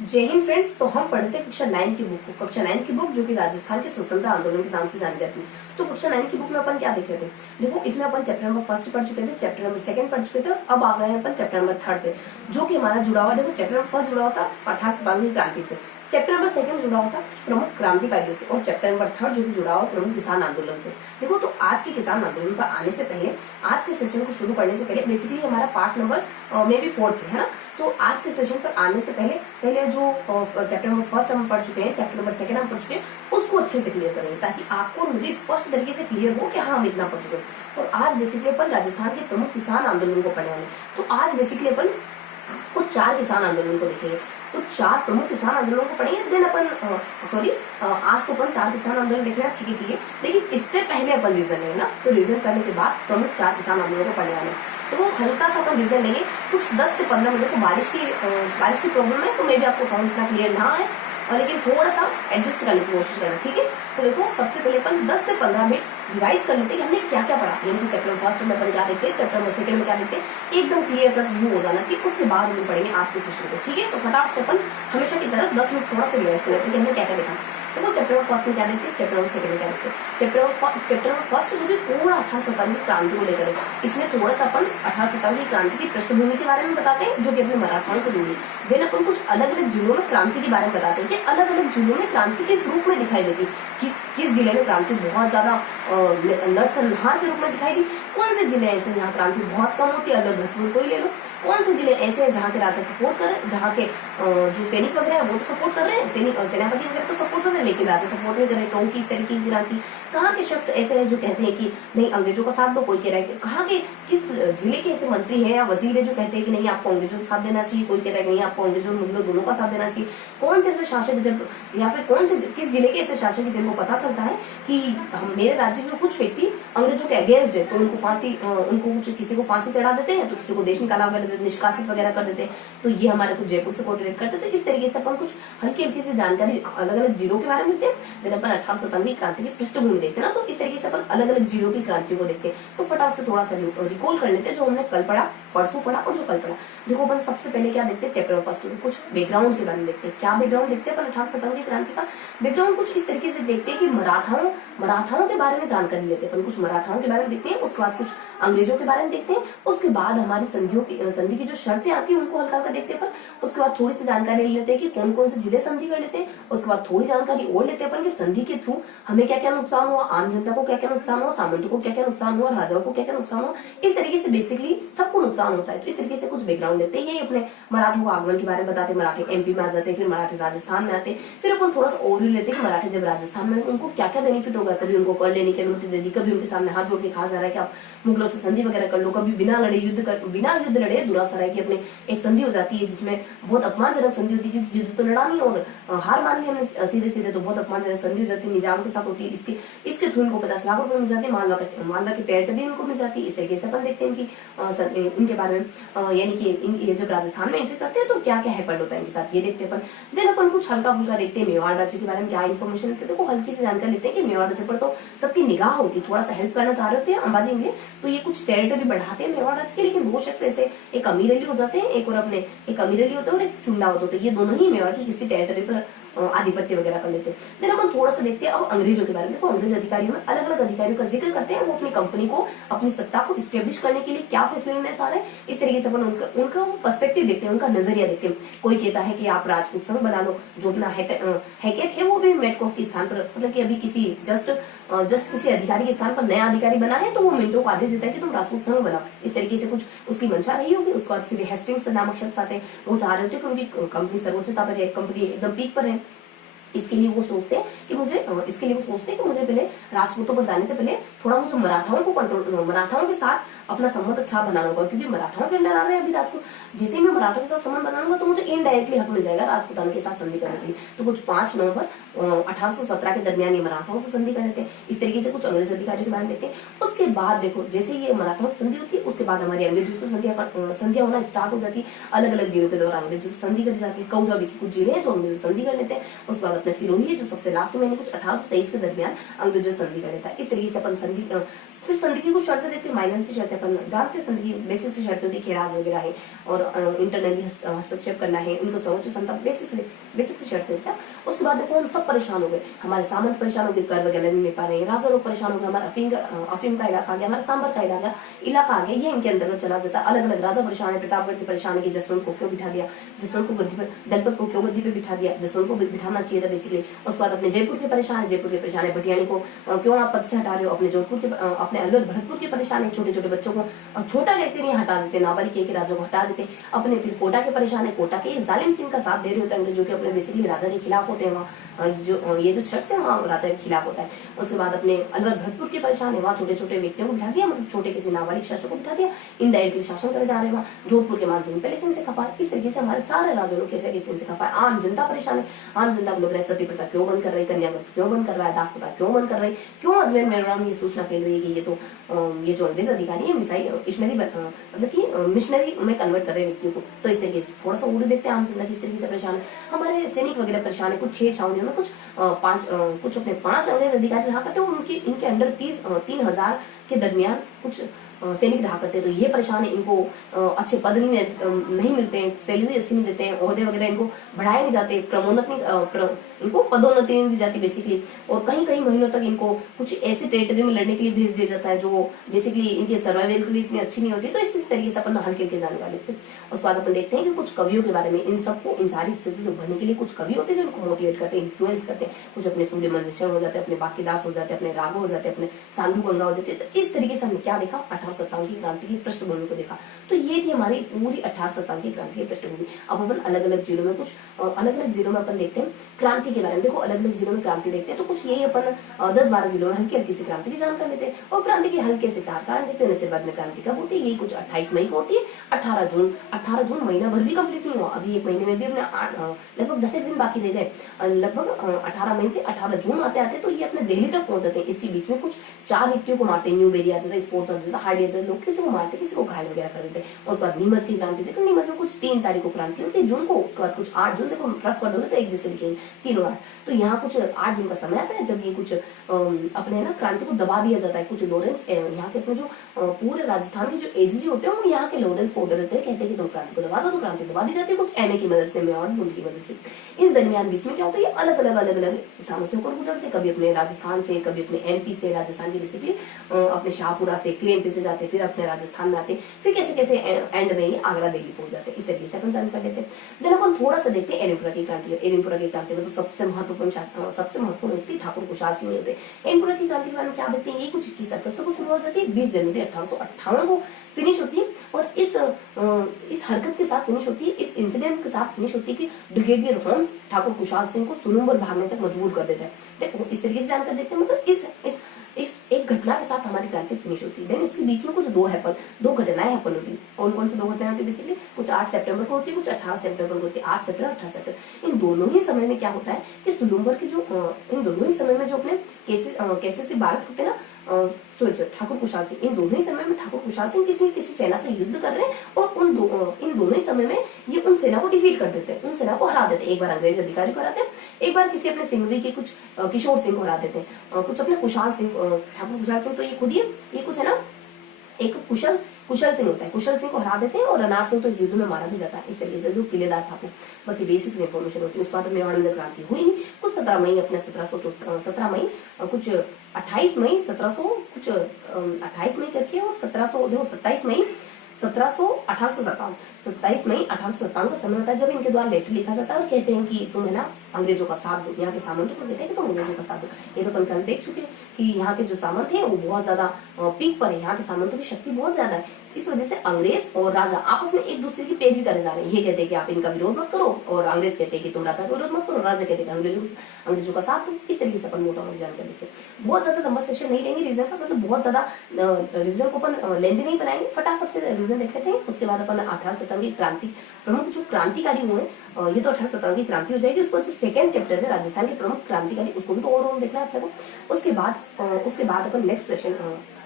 जय हिंद फ्रेंड्स। तो हम पढ़ते हैं कक्षा 9 की बुक को। कक्षा 9 की बुक जो कि राजस्थान के स्वतंत्रता आंदोलन के नाम से जानी जाती है। तो कक्षा 9 की बुक में अपन क्या देख रहे थे? देखो, इसमें अपन चैप्टर नंबर 1 पढ़ चुके थे, चैप्टर नंबर 2 पढ़ चुके थे। अब आ गए हैं अपन चैप्टर नंबर 3 पे, जो कि हमारा जुड़ा हुआ। देखो, चैप्टर नंबर 1 जुड़ा हुआ था 1857 की क्रांति से, चैप्टर नंबर 2 जुड़ा हुआ था कुछ प्रमुख क्रांतिकारियों से, और चैप्टर नंबर 3 जो कि जुड़ा हुआ प्रमुख किसान आंदोलन से। देखो, तो आज के किसान आंदोलन पर आने से पहले, आज के सेशन को शुरू करने से पहले, बेसिकली हमारा पार्ट नंबर मे बी 4 है ना। तो आज के सेशन पर आने से पहले जो चैप्टर नंबर 1 हम पढ़ चुके हैं, चैप्टर नंबर 2 हम पढ़ चुके हैं, उसको अच्छे से क्लियर करेंगे, ताकि आपको मुझे स्पष्ट तरीके से क्लियर हो कि हाँ, हम इतना पढ़ चुके हैं। और आज बेसिकली अपन राजस्थान के प्रमुख किसान आंदोलन को पढ़ने वाले। तो आज बेसिकली अपन कुछ 4 किसान आंदोलन को देखेंगे, कुछ 4 प्रमुख किसान आंदोलन को पढ़ेंगे। देन अपन आज तो अपन 4 किसान आंदोलन देख रहे हैं, ठीक है। लेकिन इससे पहले अपन रीजन है ना, तो रीजन करने के बाद प्रमुख 4 किसान आंदोलन को पढ़ने वाले। तो वो हल्का सा अपन रीजन लेंगे, कुछ 10 से 15 मिनट को। बारिश की प्रॉब्लम है, तो मे भी आपको साउंड इतना क्लियर ना है, और लेकिन थोड़ा सा एडजस्ट करने की कोशिश करना, ठीक है। तो देखो, सबसे पहले अपन 10 से 15 मिनट रिवाइज कर लेते हैं कि हमने क्या क्या पढ़ा। यानी कि चैप्टर 1 में अपन क्या देखते हैं, चैप्टर 2 में क्या देखते हैं, एकदम क्लियर कट व्यू हो जाना चाहिए। उसके बाद हम पढ़ेंगे आज के सेशन को, ठीक है। तो फटाफट से अपन हमेशा की तरह 10 मिनट थोड़ा सा रिवाइज कर लेते हैं कि हमने क्या क्या देखा। देखो, चैप्टर नंबर 1 में क्या देखते हैं, चैप्टर नंबर 2 में क्या देखते हैं। चैप्टर नंबर 1 जो कि पूरा 1857 की क्रांति को लेकर है। इसमें थोड़ा सा अपन 1857 की क्रांति की पृष्ठभूमि के बारे में बताते हैं, जो कि अपने मराठाओं से जुड़ी। देन अपन कुछ अलग अलग जिलों में क्रांति के बारे में बताते हैं कि अलग अलग जिलों में क्रांति किस रूप में दिखाई देती, किस जिले में क्रांति बहुत ज्यादा नरसंहार के रूप में दिखाई दी, कौन से जिले ऐसे जहाँ क्रांति बहुत कम होती है, अलग भरपूर कोई ले लो, कौन से जिले ऐसे हैं जहाँ के राजा सपोर्ट कर रहे हैं, जहाँ के जो सैनिक वगैरह है वो तो सपोर्ट कर रहे हैं, सेनापति वगैरह तो सपोर्ट कर रहे हैं, लेकिन राजा सपोर्ट नहीं कर रहे। टोंक की इस तरीके की क्रांति। कहाँ के शख्स ऐसे हैं जो कहते हैं कि नहीं, अंग्रेजों का साथ दो, कोई कह रहा है कहाँ के किस जिले के ऐसे मंत्री हैं या वजीर है जो कहते हैं कि नहीं, आपको अंग्रेजों का साथ देना चाहिए, कोई कह रहा है नहीं, आपको अंग्रेजों मुगलों दोनों का साथ देना चाहिए। कौन से ऐसे शासक जब, या फिर किस जिले के ऐसे शासक जिनको पता चलता है कि मेरे राज्य में कुछ व्यक्ति अंग्रेजों के अगेंस्ट है, तो उनको किसी को फांसी चढ़ा देते हैं, तो किसी को देश निकाला वगैरह, निष्कासित वगैरह कर देते हैं। तो ये हमारे कुछ जयपुर से कोऑर्डिनेट करते हैं। तो इस तरीके से अपन कुछ हल्की हल्की सी जानकारी अलग अलग जिलों के बारे में देते हैं। फिर अपन 1857 की क्रांति की पृष्ठभूमि देखते हैं ना, तो इस तरीके से अपन अलग अलग जिलों की क्रांति को देखते हैं। तो फटाफट से थोड़ा सा रिकॉल कर लेते हैं जो हमने कल पढ़ा, परसों पढ़ा और जो कल पढ़ा। देखो, अपन सबसे पहले क्या देखते हैं, चैप्टर 1 में कुछ बैकग्राउंड के बारे में देखते हैं। क्या बैकग्राउंड देखते हैं अपन 1857 की क्रांति का? बैकग्राउंड कुछ इस तरीके से देखते हैं कि मराठाओं के बारे में जानकारी लेते हैं अपन, कुछ मराठाओं के बारे में देखते हैं। उसके बाद कुछ अंग्रेजों के बारे में देखते हैं। उसके बाद हमारी संधि की जो शर्तें आती है उनको हल्का हल्का देखते हैं अपन। उसके बाद थोड़ी सी जानकारी ले लेते हैं कि कौन कौन से जिले संधि कर लेते हैं। उसके बाद थोड़ी जानकारी और लेते हैं अपन कि संधि के थ्रू हमें क्या क्या नुकसान हुआ, आम जनता को क्या क्या नुकसान हुआ, सामंतों को क्या क्या नुकसान हुआ, राजाओं को क्या क्या नुकसान हुआ। इस तरीके से बेसिकली सबको नुकसान होता है। तो इस तरीके से कुछ बैकग्राउंड लेते हैं। यही अपने मराठों को आगमन के बारे में बताते हैं, मराठी एमपी में आ जाते हैं, फिर मराठी राजस्थान में आते हैं। फिर अपन थोड़ा सा ओवरव्यू लेते हैं कि मराठी जब राजस्थान में उनको क्या क्या बेनिफिट होगा। कभी उनको कर लेने की अनुमति दे दी, कभी उनके सामने हाथ जोड़ के कहा जा रहा है कि आप मुगलों से संधि वगैरह कर लो, कभी बिना युद्ध लड़े दुरासराय की अपने एक संधि हो जाती है, जिसमें बहुत अपमानजनक संधि होती है, क्योंकि युद्ध तो लड़ा नहीं और हार मान ली हमने सीधे सीधे, तो बहुत अपमानजनक संधि हो जाती है, निजाम के साथ होती है। इसके थ्रू इनको 50 लाख रुपए मिल जाते हैं, मालवा की टेरिटरी इनको मिल जाती है। इस तरीके से अपन देखते हैं कि इनके बारे में, यानी कि ये जब राजस्थान में एंट्री करते हैं तो क्या क्या हैपेंड होता है इनके साथ, ये देखते हैं अपन। देन अपन कुछ हल्का फुल्का देखते हैं मेवाड़ राज्य के बारे में, क्या इन्फॉर्मेशन लेते हैं। देखो, हल्की से जानकारी लेते हैं कि मेवाड़ राज्य पर तो सबकी निगाह होती है, थोड़ा सा हेल्प करना चाह रहे होते हैं अंबाजी के लिए, तो ये कुछ टेरिटरी बढ़ाते हैं मेवाड़ राज्य के। लेकिन 2 शख्स ऐसे, एक अमीर अली हो जाते हैं, एक अमीर अली होते हैं और एक चुंडावत होते हैं। ये दोनों ही मेवाड़ की किसी टेरिटरी पर आधिपत्य वगैरह कर लेते हैं। देन अपन थोड़ा सा देखते हैं अब अंग्रेजों के बारे में। देखो, अंग्रेज अधिकारियों में अलग अलग अधिकारियों का जिक्र करते हैं। वो अपनी कंपनी को, अपनी सत्ता को स्टेब्लिश करने के लिए क्या फैसले लेने आ रहे हैं, इस तरीके से अपन उनका पर्सपेक्टिव देखते हैं, उनका नजरिया देखते हैं। कोई कहता है कि आप राजपूत संघ बना लो, जो अपना हैकेट है वो भी मेटकॉफ के स्थान पर, मतलब कि अभी किसी जस्ट किसी अधिकारी के स्थान पर नया अधिकारी बना है, तो वो मिंटो को आदेश देता है कि तुम राजपूत संघ बनाओ। इस तरीके से कुछ उसकी मंशा रही होगी। उसके बाद फिर हेस्टिंग्स नामक शख्स आते हैं। वो चाह रहे होते हैं कि उनकी कंपनी सर्वोच्चता पर है, कंपनी एकदम पीक पर है। इसके लिए वो सोचते हैं कि मुझे पहले राजपूतों पर जाने से पहले थोड़ा मुझे मराठाओं के साथ अपना संबंध अच्छा बनाना होगा, क्योंकि मराठाओं के अंदर आ रहे हैं अभी राजपूत। जैसे ही मैं मराठों के साथ संबंध बनाऊंगा तो मुझे इनडायरेक्टली हक मिल जाएगा राजपूताना के साथ संधि करने के लिए। तो कुछ 5 नवंबर 1817 के दरमियान ये मराठाओं से संधि कर लेते हैं। इस तरीके से कुछ अंग्रेज अधिकारियों के बारे में देखते हैं। उसके बाद देखो, जैसे ये मराठाओं से संधि होती है, उसके बाद हमारी अंग्रेजों से संधियां होना स्टार्ट हो जाती है। अलग अलग जिलों के द्वारा अंग्रेजों से संधि करी जाती है। कौजाबी के कुछ जिले हैं जो अंग्रेजों से संधि कर लेते हैं। उसके बाद अपना सिरोही है जो सबसे लास्ट में कुछ 1823 के दरमियान अंग्रेजों से संधि कर लेता है। इस तरीके से अपन फिर संधि की कुछ शर्तें देखते हैं, माइनर सी शर्तें अपन जानते हैं, संधि की बेसिक सी शर्तें होती है, खेराज वगैरह है और इंटरनली हस्तक्षेप करना है, उनको सर्वोच्च संताप, बेसिक सी शर्तें होती है। उसके बाद देखो हम सब परेशान हो गए, हमारे सामंत परेशान हो गए, कर वगैरह नहीं ले पा रहे हैं, राजा लोग परेशान हो गए, हमारा अफीम का इलाका आ गया, हमारा सांबर का इलाका आ गया, ये इनके अंतर्गत चला जाता है। अलग अलग राजा परेशान है, प्रतापगढ़ की परेशान है कि जसवंत को क्यों बिठा दिया, जसवंत को गद्दी पर, दलपत को क्यों गद्दी पे बिठा दिया, जसवंत को बिठाना चाहिए था बेसिकली। उसके बाद अपने जयपुर के परेशान है, भटियाणी को क्यों आप पद से हटा रहे हो, अपने जोधपुर के, अपने अलवर भरतपुर के परेशान है, छोटे छोटे बच्चों को छोटा लेकर नहीं हटा देते, नाबालिग के राजा को हटा देते। अपने फिर कोटा के परेशान है, कोटा के जालिम सिंह का साथ दे रहे होते हैं जो कि अपने बेसिकली राजा के खिलाफ होते हैं, वहाँ जो शख्स है वहाँ राजा के खिलाफ होता है। उसके बाद अपने अलवर भरतपुर के परेशान है, वहाँ छोटे छोटे व्यक्तियों को बिठा दिया, मतलब छोटे किसी नाबालिग शासक को बिठा दिया, इनडायरेक्टली शासन करे जा रहे हैं वहाँ। जोधपुर के मान सिंह पहले से इनसे खफा है। इस तरीके से हमारे सारे राजा लोग कैसे इनसे खफा है। आम जनता परेशान है, आम जनता को लोग रहे सती प्रथा क्यों बंद करवाई, कन्याव्रत क्यों बंद करवाया, दास प्रथा क्यों बंद करवाई, क्यों अजमेर मेरोराम ये सूचना फैल रही है कि ये जो अंग्रेज अधिकारी है मतलब कि मिशनरी में कन्वर्ट कर रहे हैं व्यक्तियों को। तो इस तरीके से थोड़ा सा उर्दू देखते हैं, आम जनता किस तरीके से परेशान है। हमारे सैनिक वगैरह परेशान है, कुछ 6 छावनियों में कुछ अपने 5 अंग्रेज अधिकारी रहा करते हैं, इनके अंडर 3,000 के दरमियान कुछ सैनिक रहा करते हैं। तो ये परेशान है, इनको अच्छे पद नहीं मिलते, सैलरी अच्छी नहीं देते हैं, ओहदे वगैरह इनको बढ़ाए नहीं जाते, इनको पदोन्नति नहीं दी जाती बेसिकली। और कहीं कहीं महीनों तक इनको कुछ ऐसे टेरिटरी में लड़ने के लिए भेज दिया जाता है जो बेसिकली इनके सर्वाइवल के लिए इतनी अच्छी नहीं होती। तो इस तरीके से अपन हल्के हल्के जानकारी लेते हैं। उसके बाद अपन देखते हैं कि कुछ कवियों के बारे में, इन सारी स्थिति से उभरने के लिए कुछ कवि होते हैं जो इनको मोटिवेट करते हैं, इन्फ्लुएंस करते हैं। कुछ अपने सूर्य मंडलेश्वर हो जाते हैं, अपने बाकीदास हो जाते हैं, अपने राघव हो जाते हैं, अपने सांधु गंगा हो जाते हैं। तो इस तरीके से हमने क्या देखा, 1857 की क्रांति की पृष्ठभूमि को देखा। तो ये थी हमारी पूरी 1857 की क्रांति की पृष्ठभूमि। अब अपन अलग अलग जिलों में अपन देखते हैं क्रांति के बारे में। देखो अलग अलग जिलों में क्रांति देखते हैं, तो कुछ यही अपन 10-12 जिलों में हल्की हल्की सी क्रांति की जानकारी लेते हैं। और क्रांति के हल्के से 4 कारण देखते हैं। नसीबाबाद में क्रांति कब होती है, यही कुछ 28 मई को होती है। 18 जून महीना भर भी कंप्लीट नहीं हुआ, अभी एक महीने में भी अपने लगभग 10 दिन बाकी रह गए। लगभग 18 मई से 18 जून आते आते तो ये अपने दिल्ली तक पहुंच जाते हैं। इसके बीच में कुछ 4 व्यक्तियों को मारते हैं, न्यू बेरी आ जाता है, स्पोर्ट्स आ जाता है, हार्डी आ जाता है, लोग किसी को मारते, किसी को घायल वगैरह कर देते हैं। उसके बाद नीमच की क्रांति देखो, नीमच में कुछ 3 तारीख को क्रांति होती है जून को। उसके बाद कुछ 8 जून, देखो रफ कर दोगे तो एक जैसे लिखेंगे 3 और 8। तो यहाँ कुछ 8 जून का समय आता है जब ये कुछ अपने ना क्रांति को दबा दिया जाता है। कुछ लॉरेंस यहाँ के अपने जो पूरे राजस्थान के जो एजीजी होते हैं वो यहाँ के लॉरेंस को ऑर्डर देते हैं, कहते हैं कि तुम क्रांति को दबा दो, तो क्रांति दबा दी जाती है कुछ एमए की मदद से, मेवाड़ बूंद की मदद से। इस दरमियान बीच में क्या होता है, अलग अलग स्थानों से होकर गुजरते हैं, कभी अपने राजस्थान से, कभी अपने एमपी से, राजस्थान की बेसिकली अपने शाहपुरा से, फिर एमपी से जाते, फिर अपने राजस्थान में आते, फिर कैसे कैसे एंड में ये आगरा दिल्ली पहुंच जाते हैं। इस तरीके से अपन जान कर लेते हैं। देन अपन थोड़ा सा देखते हैं एरनपुरा की क्रांति। एरनपुरा की क्रांति में तो सबसे महत्वपूर्ण व्यक्ति ठाकुर कुशाल सिंह होते हैं। एरनपुरा की क्रांति के बारे में क्या देखते हैं, ये कुछ 21 अगस्त को शुरू हो जाती है, 20 जनवरी 1858 को फिनिश होती है। और इस हरकत के साथ फिनिश होती है, इस इंसिडेंट के साथ फिनिश होती है कि ब्रिगेडियर होम्स ठाकुर कुशाल सिंह को सुनुम्बर भागने तक मजबूर कर देता है। देखो इस तरीके से जानकर देखते हैं, मतलब इस एक घटना के साथ हमारी क्रांति फिनिश होती है। देन इसके बीच में कुछ दो घटनाएं हैपन होती है। कौन सी 2 घटनाएं होती है बेसिकली, कुछ 8 सितंबर को होती है, कुछ 18 सितंबर को होती है। 8 सितंबर 18 सितंबर, इन दोनों ही समय में क्या होता है कि सुलुम्बर के जो इन दोनों ही समय में जो अपने केसेस के बालक होते हैं ना, ठाकुर कुशाल सिंह, इन दोनों ही समय में ठाकुर कुशाल सिंह किसी सेना से युद्ध कर रहे हैं और इन दोनों ही समय में ये उन सेना को डिफीट कर देते हैं, उन सेना को हरा देते हैं। एक बार अंग्रेज अधिकारी को हराते हैं, एक बार किसी अपने सिंघवी के कुछ किशोर सिंह को हरा देते हैं, कुछ अपने कुशाल सिंह, ठाकुर कुशाल सिंह तो ये खुद ही ये कुछ है ना, एक कुशल सिंह होता है, कुशल सिंह को हरा देते हैं और रनार सिंह तो इस युद्ध में मारा भी जाता है। इस तरीके से जो किलेदार ठाकुर, बस ये बेसिक इन्फॉर्मेशन होती है। उसके बाद मेवाड़ में क्रांति हुई कुछ 17 मई अपने 17 मई कुछ 28 मई 1700 कुछ 28 मई करके और 1700 देखो 27 मई 27 मई 1857 का समय होता है जब इनके द्वारा लेटर लिखा जाता है और कहते हैं कि तुम है ना अंग्रेजों का साथ दो। यहाँ के सामंतों को कहते हैं कि तुम अंग्रेजों का साथ दो। ये तो अपन कल देख चुके हैं कि यहाँ के जो सामंत हैं वो बहुत ज्यादा पीक पर है, यहाँ के सामंतों की शक्ति बहुत ज्यादा है। इस वजह से अंग्रेज और राजा आपस में एक दूसरे की पैरवी करे जा रहे हैं। ये कहते हैं कि आप इनका विरोध मत करो और अंग्रेज कहते हैं कि तुम राजा का विरोध मत करो, राजा कहते हैं कि अंग्रेजों का साथ दो। इस तरीके से अपन मोटा मोटी जानकारी देखते हैं। बहुत ज्यादा लंबा सेशन नहीं लेंगे रीजन का, मतलब बहुत ज्यादा रीजन को अपन लेंथी नहीं बनाएंगे, फटाफट से रीजन देख लेते हैं। उसके बाद अपन 1857 की क्रांति, प्रमुख जो क्रांतिकारी हुए ये तो 1857 की क्रांति हो जाएगी। उसको जो सेकंड चैप्टर है राजस्थान के प्रमुख क्रांतिकारी, उसको भी तो ओवरऑल देखना है अपने को। उसके बाद अपन नेक्स्ट सेशन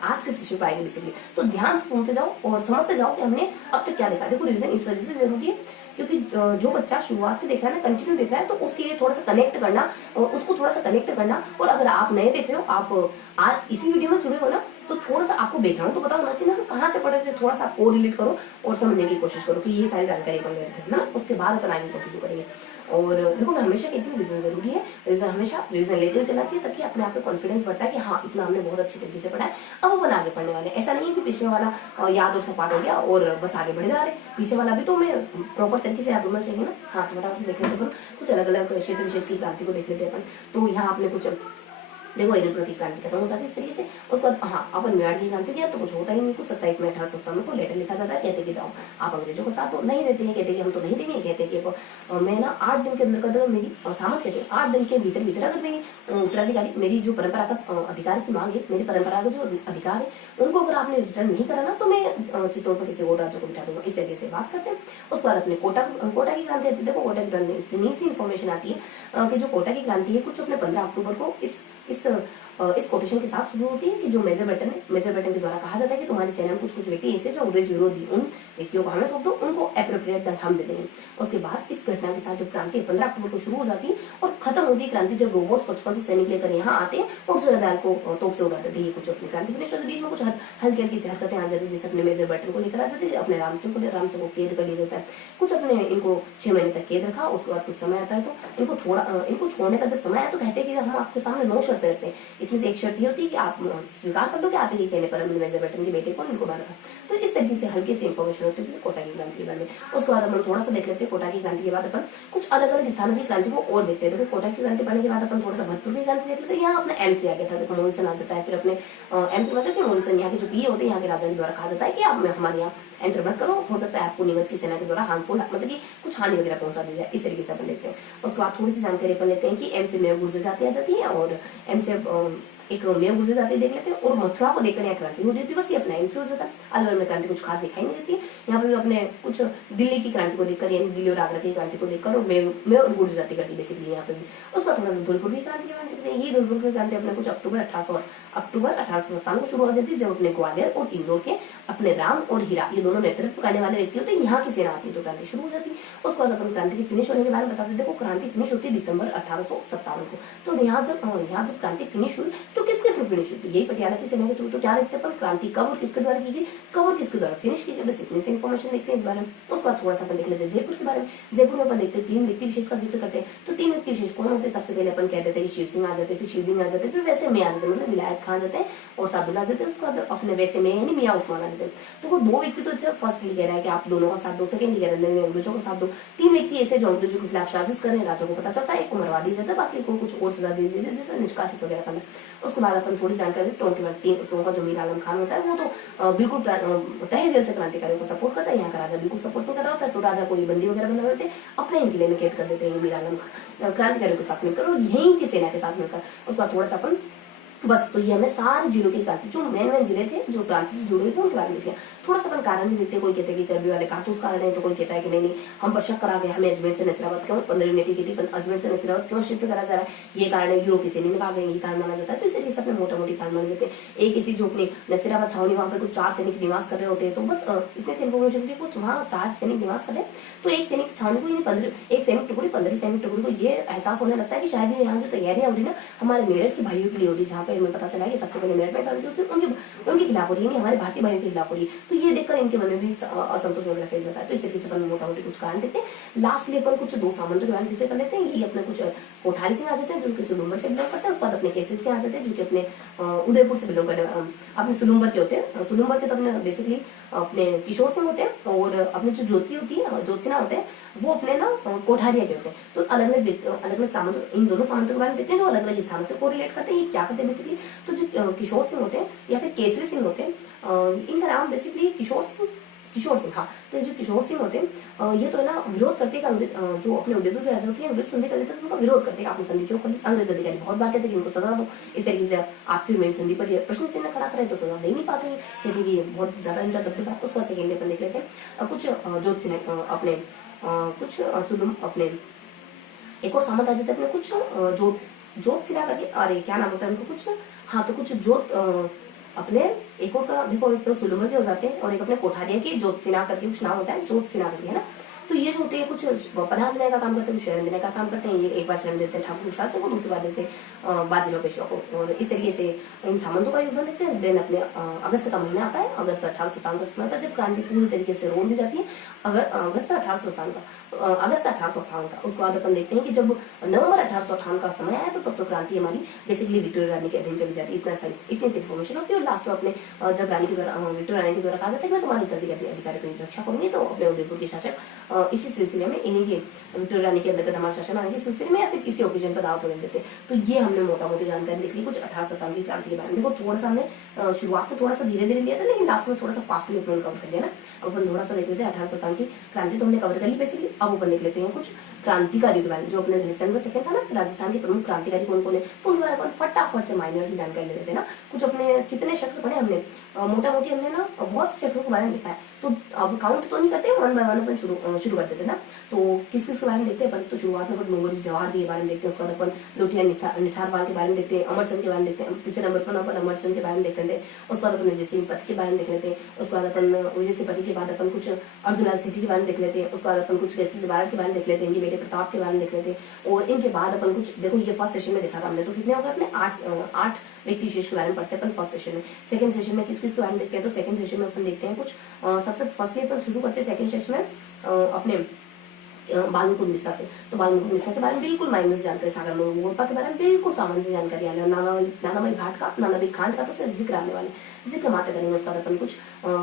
आज के सेशन पर आएंगे बेसिकली। तो ध्यान से सुनते जाओ और समझते जाओ कि हमने अब तक क्या देखा। देखो रिवीजन इस वजह से जरूरी है क्योंकि जो बच्चा शुरुआत से देख रहा है ना, कंटिन्यू देख रहा है, तो उसके लिए थोड़ा सा कनेक्ट करना और उसको थोड़ा सा कनेक्ट करना। और अगर आप नए देख रहे हो, आप आज इसी वीडियो में जुड़े हो ना, तो थोड़ा सा आपको बैकग्राउंड तो पता होना चाहिए ना, हम कहाँ से पढ़े थे, थोड़ा सा आपको रिलेट करो और समझने की कोशिश करो कि ये सारी जानकारी कौन लेते हैं ना, उसके बाद अपन आगे कंटिन्यू करेंगे। और देखो मैं हमेशा कहती हूँ रिविजन जरूरी है, रिविजन हमेशा रिविजन लेते हुए चलना चाहिए, ताकि अपने आप में कॉन्फिडेंस बढ़ता है कि हाँ इतना हमने बहुत अच्छी तरीके से पढ़ा है, अब अपन आगे पढ़ने वाले। ऐसा नहीं है कि पिछले वाला याद और सपाट हो गया और बस आगे बढ़ जा रहे, पीछे वाला भी तो हमें प्रॉपर तरीके से याद होना चाहिए ना। हाँ तो फटाफट से देख लेते अपन कुछ अलग अलग क्षेत्र विशेष की क्रांति को देख लेते हैं अपन। तो यहाँ आपने कुछ देखो एरिनपुरा की क्रांति खत्म हो जाती है इस तरीके से। उसके बाद हाँ अपन मेवाड़ की क्रांति किया तो कुछ होता ही नहीं, कुछ 27 मई 1857 को लेटर लिखा जाता है, कहते कि जाओ आप अंग्रेजों का साथ तो नहीं देते हैं, कहते कि हम तो नहीं देंगे, कहते कि मैं ना 8 दिन के अंदर अगर मेरी सामत कहते हैं 8 दिन के भीतर भीतर अगर मेरी उत्तराधिकारी मेरी जो परंपरागत अधिकार की मांग है, मेरे परंपरागत जो अधिकार है उनको अगर आपने रिटर्न नहीं कराना तो मैं चित्तौड़ पर किसी और राज्य को बिठा दूंगा, इस तरीके से बात करते हैं। उसके बाद अपने कोटा की क्रांति है। देखो कोटा की क्रांति इतनी सी इन्फॉर्मेशन आती है कि जो कोटा की क्रांति है कुछ अपने 15 अक्टूबर को इस कोटेशन के साथ शुरू होती है कि जो मेजर बटन के द्वारा कहा जाता है कि तुम्हारी सेना में कुछ व्यक्ति ऐसे जो अंग्रेज विरोधी उन व्यक्तियों को हमें सौंप दो, उनको एप्रोप्रिएट हम दे देंगे। उसके बाद इस घटना के साथ जब क्रांति 15 अक्टूबर को शुरू हो जाती है और खत्म होती है क्रांति जब रोबोट्स 55 से सैनिक लेकर यहाँ आते हैं और जगदाल को तोप से उड़ाते थे। ये कुछ अपनी क्रांति फिनिश होती है। बीच में कुछ हल्की हल्की सी हरकतें आ जाती है, जैसे अपने मेजर बटन को लेकर आ जाते हैं, अपने राम सिंह को कैद कर लिया जाता है, कुछ अपने इनको 6 महीने तक कैद रखा। उसके बाद कुछ समय आता है तो इनको छोड़ने का जब समय आया तो कहते हैं कि हम आपके सामने 9 शर्तें रखते हैं, इसमें से एक शर्त ये होती है कि आप स्वीकार कर लो कि आप ही कहने पर हमने मेजर बटन के बेटे को इनको मारा था। तो इस तरीके से हल्की सी इन्फॉर्मेशन होती है कोटा की क्रांति के बारे में। उसके बाद अपन थोड़ा सा देख लेते हैं कोटा की क्रांति के बाद अपन कुछ अलग अलग स्थानों की क्रांति को और देखते हैं। देखो कोटा की क्रांति पढ़ने के बाद अपन थोड़ा सा भरतपुर की क्रांति देख लेते हैं। यहाँ अपना M3 आ गया था, देखो मोरिसन आ जाता है, फिर अपने M3 मतलब कि मोरिसन यहाँ के जो पीए होते हैं यहाँ के राजा के द्वारा कहा जाता है कि आप हमारे यहाँ एंटर मत करो, हो सकता है आपको नीमच की सेना के द्वारा हार्मफुल मतलब कि कुछ हानि वगैरह पहुंचा दी जाए, इस तरीके से अपन देखते हैं। उसके बाद थोड़ी सी जानकारी अपन लेते हैं कि M से मेव गुर्जर जाती आ जाती है और M से एक मेव गुजर जाती देख लेते हैं और मथुरा को देखकर यहाँ क्रांति हो रही थी। बस ये अपना इंफ्लुएंस होता है, अलवर में क्रांति कुछ खास दिखाई नहीं देती है। यहाँ पे भी अपने कुछ दिल्ली की क्रांति को देखकर यानी दिल्ली और आगरा की क्रांति को देखकर और मेव और गुर्जर जाति करती बेसिकली यहाँ पे भी। उसका थोड़ा सा धौलपुर की क्रांति करते हैं। ये धौलपुर की क्रांति अपने कुछ अक्टूबर 1857 को शुरू हो जाती है, जब अपने ग्वालियर और इंदौर के अपने राम और हीरा ये दोनों नेतृत्व करने वाले व्यक्ति होते हैं, यहाँ की सेना आती है तो क्रांति शुरू हो जाती है। उसके बाद अपन क्रांति की फिनिश होने के बारे में बताते हैं। देखो क्रांति फिनिश होती है दिसंबर 1857 को। तो यहाँ जब क्रांति फिनिश हुई तो किसके थ्रू फिनिश हुई? तो यही पटियाला की सेना के थ्रू। तो क्या देखते हैं अपन क्रांति कब और किसके द्वारा की गई, कब और किसके द्वारा फिनिश की गई, बस इतनी सी इन्फॉर्मेशन देखते हैं इस बारे में। उसके बाद थोड़ा सा अपन देख लेते हैं जयपुर के बारे में। जयपुर में अपन देखते हैं 3 व्यक्ति विशेष का जिक्र करते हैं। तो 3 व्यक्ति विशेष कौन होते हैं? सबसे पहले अपन कह देते हैं कि शिव सिंह आ जाते हैं, फिर शिवलिंग आ जाते हैं, फिर वैसे में आ जाते हैं मतलब विलायत खान आ जाते हैं और सादुल्ला आ जाते हैं। उसके बाद अपने वैसे में यानी मियां उस्मान आ जाते हैं। तो वो 2 व्यक्ति तो सिर्फ फर्स्ट कह रहा है कि आप दोनों का साथ दो, सेकंड कह रहे हैं अंग्रेजों का साथ दो। 3 व्यक्ति ऐसे जो अंग्रेजों के खिलाफ साजिश कर रहे हैं, राजा को पता चलता है, एक को मरवा दिया जाता है, बाकी को कुछ और सजा दे दी जाती है जैसे निष्कासित वगैरह करना। उसके बाद अपन थोड़ी जानकारी टोंक का जो मीर आलम खान होता है वो तो बिल्कुल तहे दिल से क्रांतिकारियों को सपोर्ट करता है। यहाँ का राजा बिल्कुल सपोर्ट नहीं कर रहा होता है तो राजा को ये बंदी वगैरह बना देते हैं, अपने ही किले में कैद कर देते हैं मीर आलम क्रांतिकारियों के साथ मिलकर और यहीं की सेना के साथ मिलकर। उसके बाद थोड़ा सा अपन बस तो ये हमने सारे जिलों की क्रांति जो मेन जिले थे जो क्रांति से जुड़े हुए थे उनके बारे में लिखा। थोड़ा सा अपन कारण भी देखते हैं, कोई कहते हैं कि चर्बी वाले कारतूस कारण है, तो कोई कहता है कि नहीं हम पर शक करा गया, हमें अजमेर से नसीराबाद क्यों 15 यूनिटी की थी, अजमेर से नसीराबाद क्यों शिफ्ट करा जा रहा है, ये कारण है यूरोपीय सैनिक में भाग गए, ये कारण माना जाता है। तो इस तरीके से अपने मोटा मोटी कारण माने जाते हैं। एक किसी जो अपनी नसीराबाद छावनी वहां पे कुछ 4 सैनिक निवास कर रहे होते हैं, तो बस इतने से इन्फॉर्मेशन थी कुछ वहाँ 4 सैनिक निवास कर रहे, तो एक सैनिक छावनी को एक सैनिक टुकड़ी 15 सैनिक टुकड़ी को ये एहसास होने लगता है कि शायद यहाँ जो तैयारियां हो रही ना हमारे मेरठ के भाइयों के लिए हो रही, जहाँ पे हमें पता चला कि सबसे पहले मेरठ में क्रांति होती है उनके खिलाफ हो रही है, हमारे भारतीय भाइयों के खिलाफ हो रही है। तो ये देखकर इनके मन में भी असंतोष वगैरह फैल जाता है। तो इस तरीके से अपन मोटा मोटी कुछ कारण देखते हैं। लास्टली अपन कुछ 2 सामंतों के बारे में जिक्र कर लेते हैं। ये अपने कुछ कोठारी सिंह आ जाते हैं जो कि सुलुम्बर से बिलोंग करते हैं। उसके बाद अपने केसरी सिंह आ जाते हैं जो कि अपने उदयपुर से बिलोंग करते हैं, अपने सुलुम्बर के होते हैं। सुलुम्बर के तो अपने बेसिकली अपने किशोर सिंह होते हैं और अपने जो ज्योति होती है ज्योत्सिना होते हैं वो अपने ना कोठारिया के होते हैं। तो अलग अलग सामंत इन दोनों सामंतों के बारे में देखते हैं जो अलग अलग स्थानों से कोरिलेट करते हैं। ये क्या करते हैं बेसिकली, तो जो किशोर सिंह होते हैं या फिर केसरी सिंह होते हैं, इनका नाम बेसिकली किशोर सिंह हाँ। तो जो किशोर सिंह होते हैं ये तो है ना विरोध करते हैं जो अपने उदयपुर के राजा होते हैं अंग्रेज संधि कर लेते हैं तो उनका विरोध करते हैं। आपने संधि क्यों कर, अंग्रेज अधिकारी बहुत बात कहते हैं कि उनको सजा दो। इस तरीके से आपकी मेरी संधि पर प्रश्न चिन्ह खड़ा करे तो सजा दे नहीं पाते हैं, कहते कि बहुत ज्यादा इनका दबदबा। उसके बाद सेकेंड पर देख लेते हैं कुछ ज्योत्सिना अपने कुछ सुलुम अपने एक और सामंत आ जाते हैं अपने कुछ ज्योत्सिना करके, अरे क्या नाम होता है उनको कुछ, हाँ तो कुछ ज्योत अपने एक और का देखो एक तो सुलुम्बर के हो जाते हैं और एक अपने कोठारिया की ज्योत्सिना करके कुछ नाम होता है, ज्योत्सिना करके है ना। तो ये जो होते हैं कुछ पनाह देने का काम करते हैं, कुछ शरण देने का काम करते हैं। ये एक बार शरण देते हैं ठाकुर खुशहाल सिंह को, दूसरी बार देते हैं बाजीराव पेशवा को, और इस तरीके से इन सामंतों का योगदान देखते हैं। देन अपने अगस्त का महीना आता है, अगस्त 1857 का समय होता है जब क्रांति पूरी तरीके से रोक दी जाती है। अगस्त 1857 का, अगस्त 1858 का। उसके बाद अपन देखते हैं कि जब नवंबर 1858 का समय आया तो तब तो क्रांति हमारी बेसिकली विक्टोरिया रानी के अधीन चली जाती है। इतनी सी इन्फॉर्मेशन होती है। और लास्ट में अपने जब रानी के द्वारा, विक्टोरिया रानी के द्वारा कहा जाता है कि मैं तुम्हारे उत्तराधिकारी अधिकारी की रक्षा करूंगी, तो अपने उदयपुर के शासक इसी सिलसिले में इन्हीं के विक्टोरिया रानी के अंतर्गत हमारा शासन आने के सिलसिले में या फिर किसी ओकेजन पर दाव तो देते हैं। तो ये हमने मोटा मोटी जानकारी लिख ली कुछ 1857 की क्रांति के बारे में। देखो थोड़ा सा हमने शुरुआत में थोड़ा सा धीरे धीरे लिया था, लेकिन लास्ट में थोड़ा सा फास्टली अपन कवर कर लिया ना। अब अपन थोड़ा सा देख लेते हैं 1857 की क्रांति तो हमने कवर कर ली बेसिकली। अब अपन देख लेते हैं कुछ क्रांतिकारियों के बारे में, जो अपने लेसन में सेकंड था ना, राजस्थान के प्रमुख क्रांतिकारी कौन कौन है, तो उनके बारे में फटाफट से माइनर से जानकारी ले लेते हैं ना। कुछ अपने कितने शख्स पढ़े हमने, मोटा मोटी हमने ना बहुत से चैप्टरों के बारे में लिखा है, तो अब काउंट तो नहीं करते, वन बाय वन अपन शुरू कर देते ना। तो किस किस के बारे में देखते हैं अपन, तो शुरुआत में अपन नौरोजी जवाहर जी के बारे में देखते हैं, उसके बाद अपन लोटिया निठारवाल के बारे में देखते हैं, अमरचंद के बारे में देखते हैं, तीसरे नंबर पर अपन अमरचंद के बारे में देख लेते हैं, उसके बाद अपन विजय सिंह पति के बारे में देख लेते हैं, उसके बाद अपन विजय सिंह पति के बाद अपन कुछ अर्जुनलाल सेठी के बारे में देख लेते हैं, उसके बाद अपन कुछ केसी भारत के बारे में देख लेते हैं, इनके बेटे प्रताप के बारे में देख लेते हैं। और इनके बाद अपन कुछ देखो, ये फर्स्ट सेशन में देखा था हमने, तो कितने हो गए अपने 8 व्यक्ति विशेष के बारे में पढ़ते हैं अपन फर्स्ट सेशन में। सेकंड सेशन में किस किस के बारे में देखते हैं, तो सेकंड सेशन में अपन देखते हैं कुछ सबसे फर्स्टली अपन शुरू करते हैं सेकंड सेशन में अपने बालमुकुंद मिश्रा से। तो बालमुकुंद मिश्रा के बारे में बिल्कुल माइनस जानकारी, सागर मोरपा के बारे में बिल्कुल सामान्य से जानकारी आने, नानाभाई खांड का तो सिर्फ जिक्र आने वाले, जिक्र मात्र करेंगे। उसके बाद अपन कुछ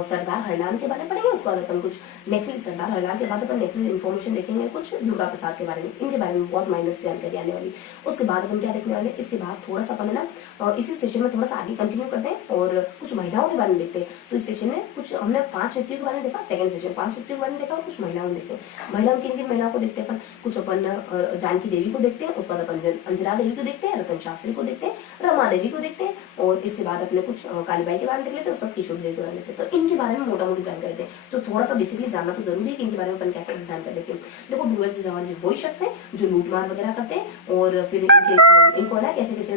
सरदार हरलाल के बारे में पढ़ेंगे, उसके बाद अपन कुछ नेक्स्ट सरदार हरलाल के बाद अपन नेक्स्ट इन्फॉर्मेशन देखेंगे कुछ दुर्गा प्रसाद के बारे में, इनके बारे में बहुत माइनस से जानकारी आने वाली। उसके बाद अपन क्या देखने वाले, इसके बाद थोड़ा सा अपन है ना इसी सेशन में थोड़ा सा आगे कंटिन्यू करते हैं और कुछ महिलाओं के बारे में देखते हैं। तो इस सेशन में कुछ हमने 5 व्यक्तियों के बारे में देखा, सेकंड सेशन 5 व्यक्तियों के बारे में देखा और कुछ महिलाओं देखते हैं। महिलाओं किन महिलाओं को देखते हैं अपन, कुछ अपन जानकी देवी को देखते हैं, उसके बाद अपन अंजना देवी को देखते हैं, रतन शास्त्री को देखते हैं, रमा देवी को देखते हैं, और इसके बाद अपने कुछ कालीबाई के बारे में देख लेते हैं, उसके बाद किशोर देवी के बारे में देखते हैं। तो इनके बारे में मोटा मोटी जानकारी देते हैं। तो थोड़ा सा बेसिकली जानना तो जरूरी है कि इनके बारे में अपन क्या क्या जानकारी देते हैं। देखो डूबेल जवाहर जी वही शख्स है जो लूटमार वगैरह करते हैं और फिर इनको है ना कैसे कैसे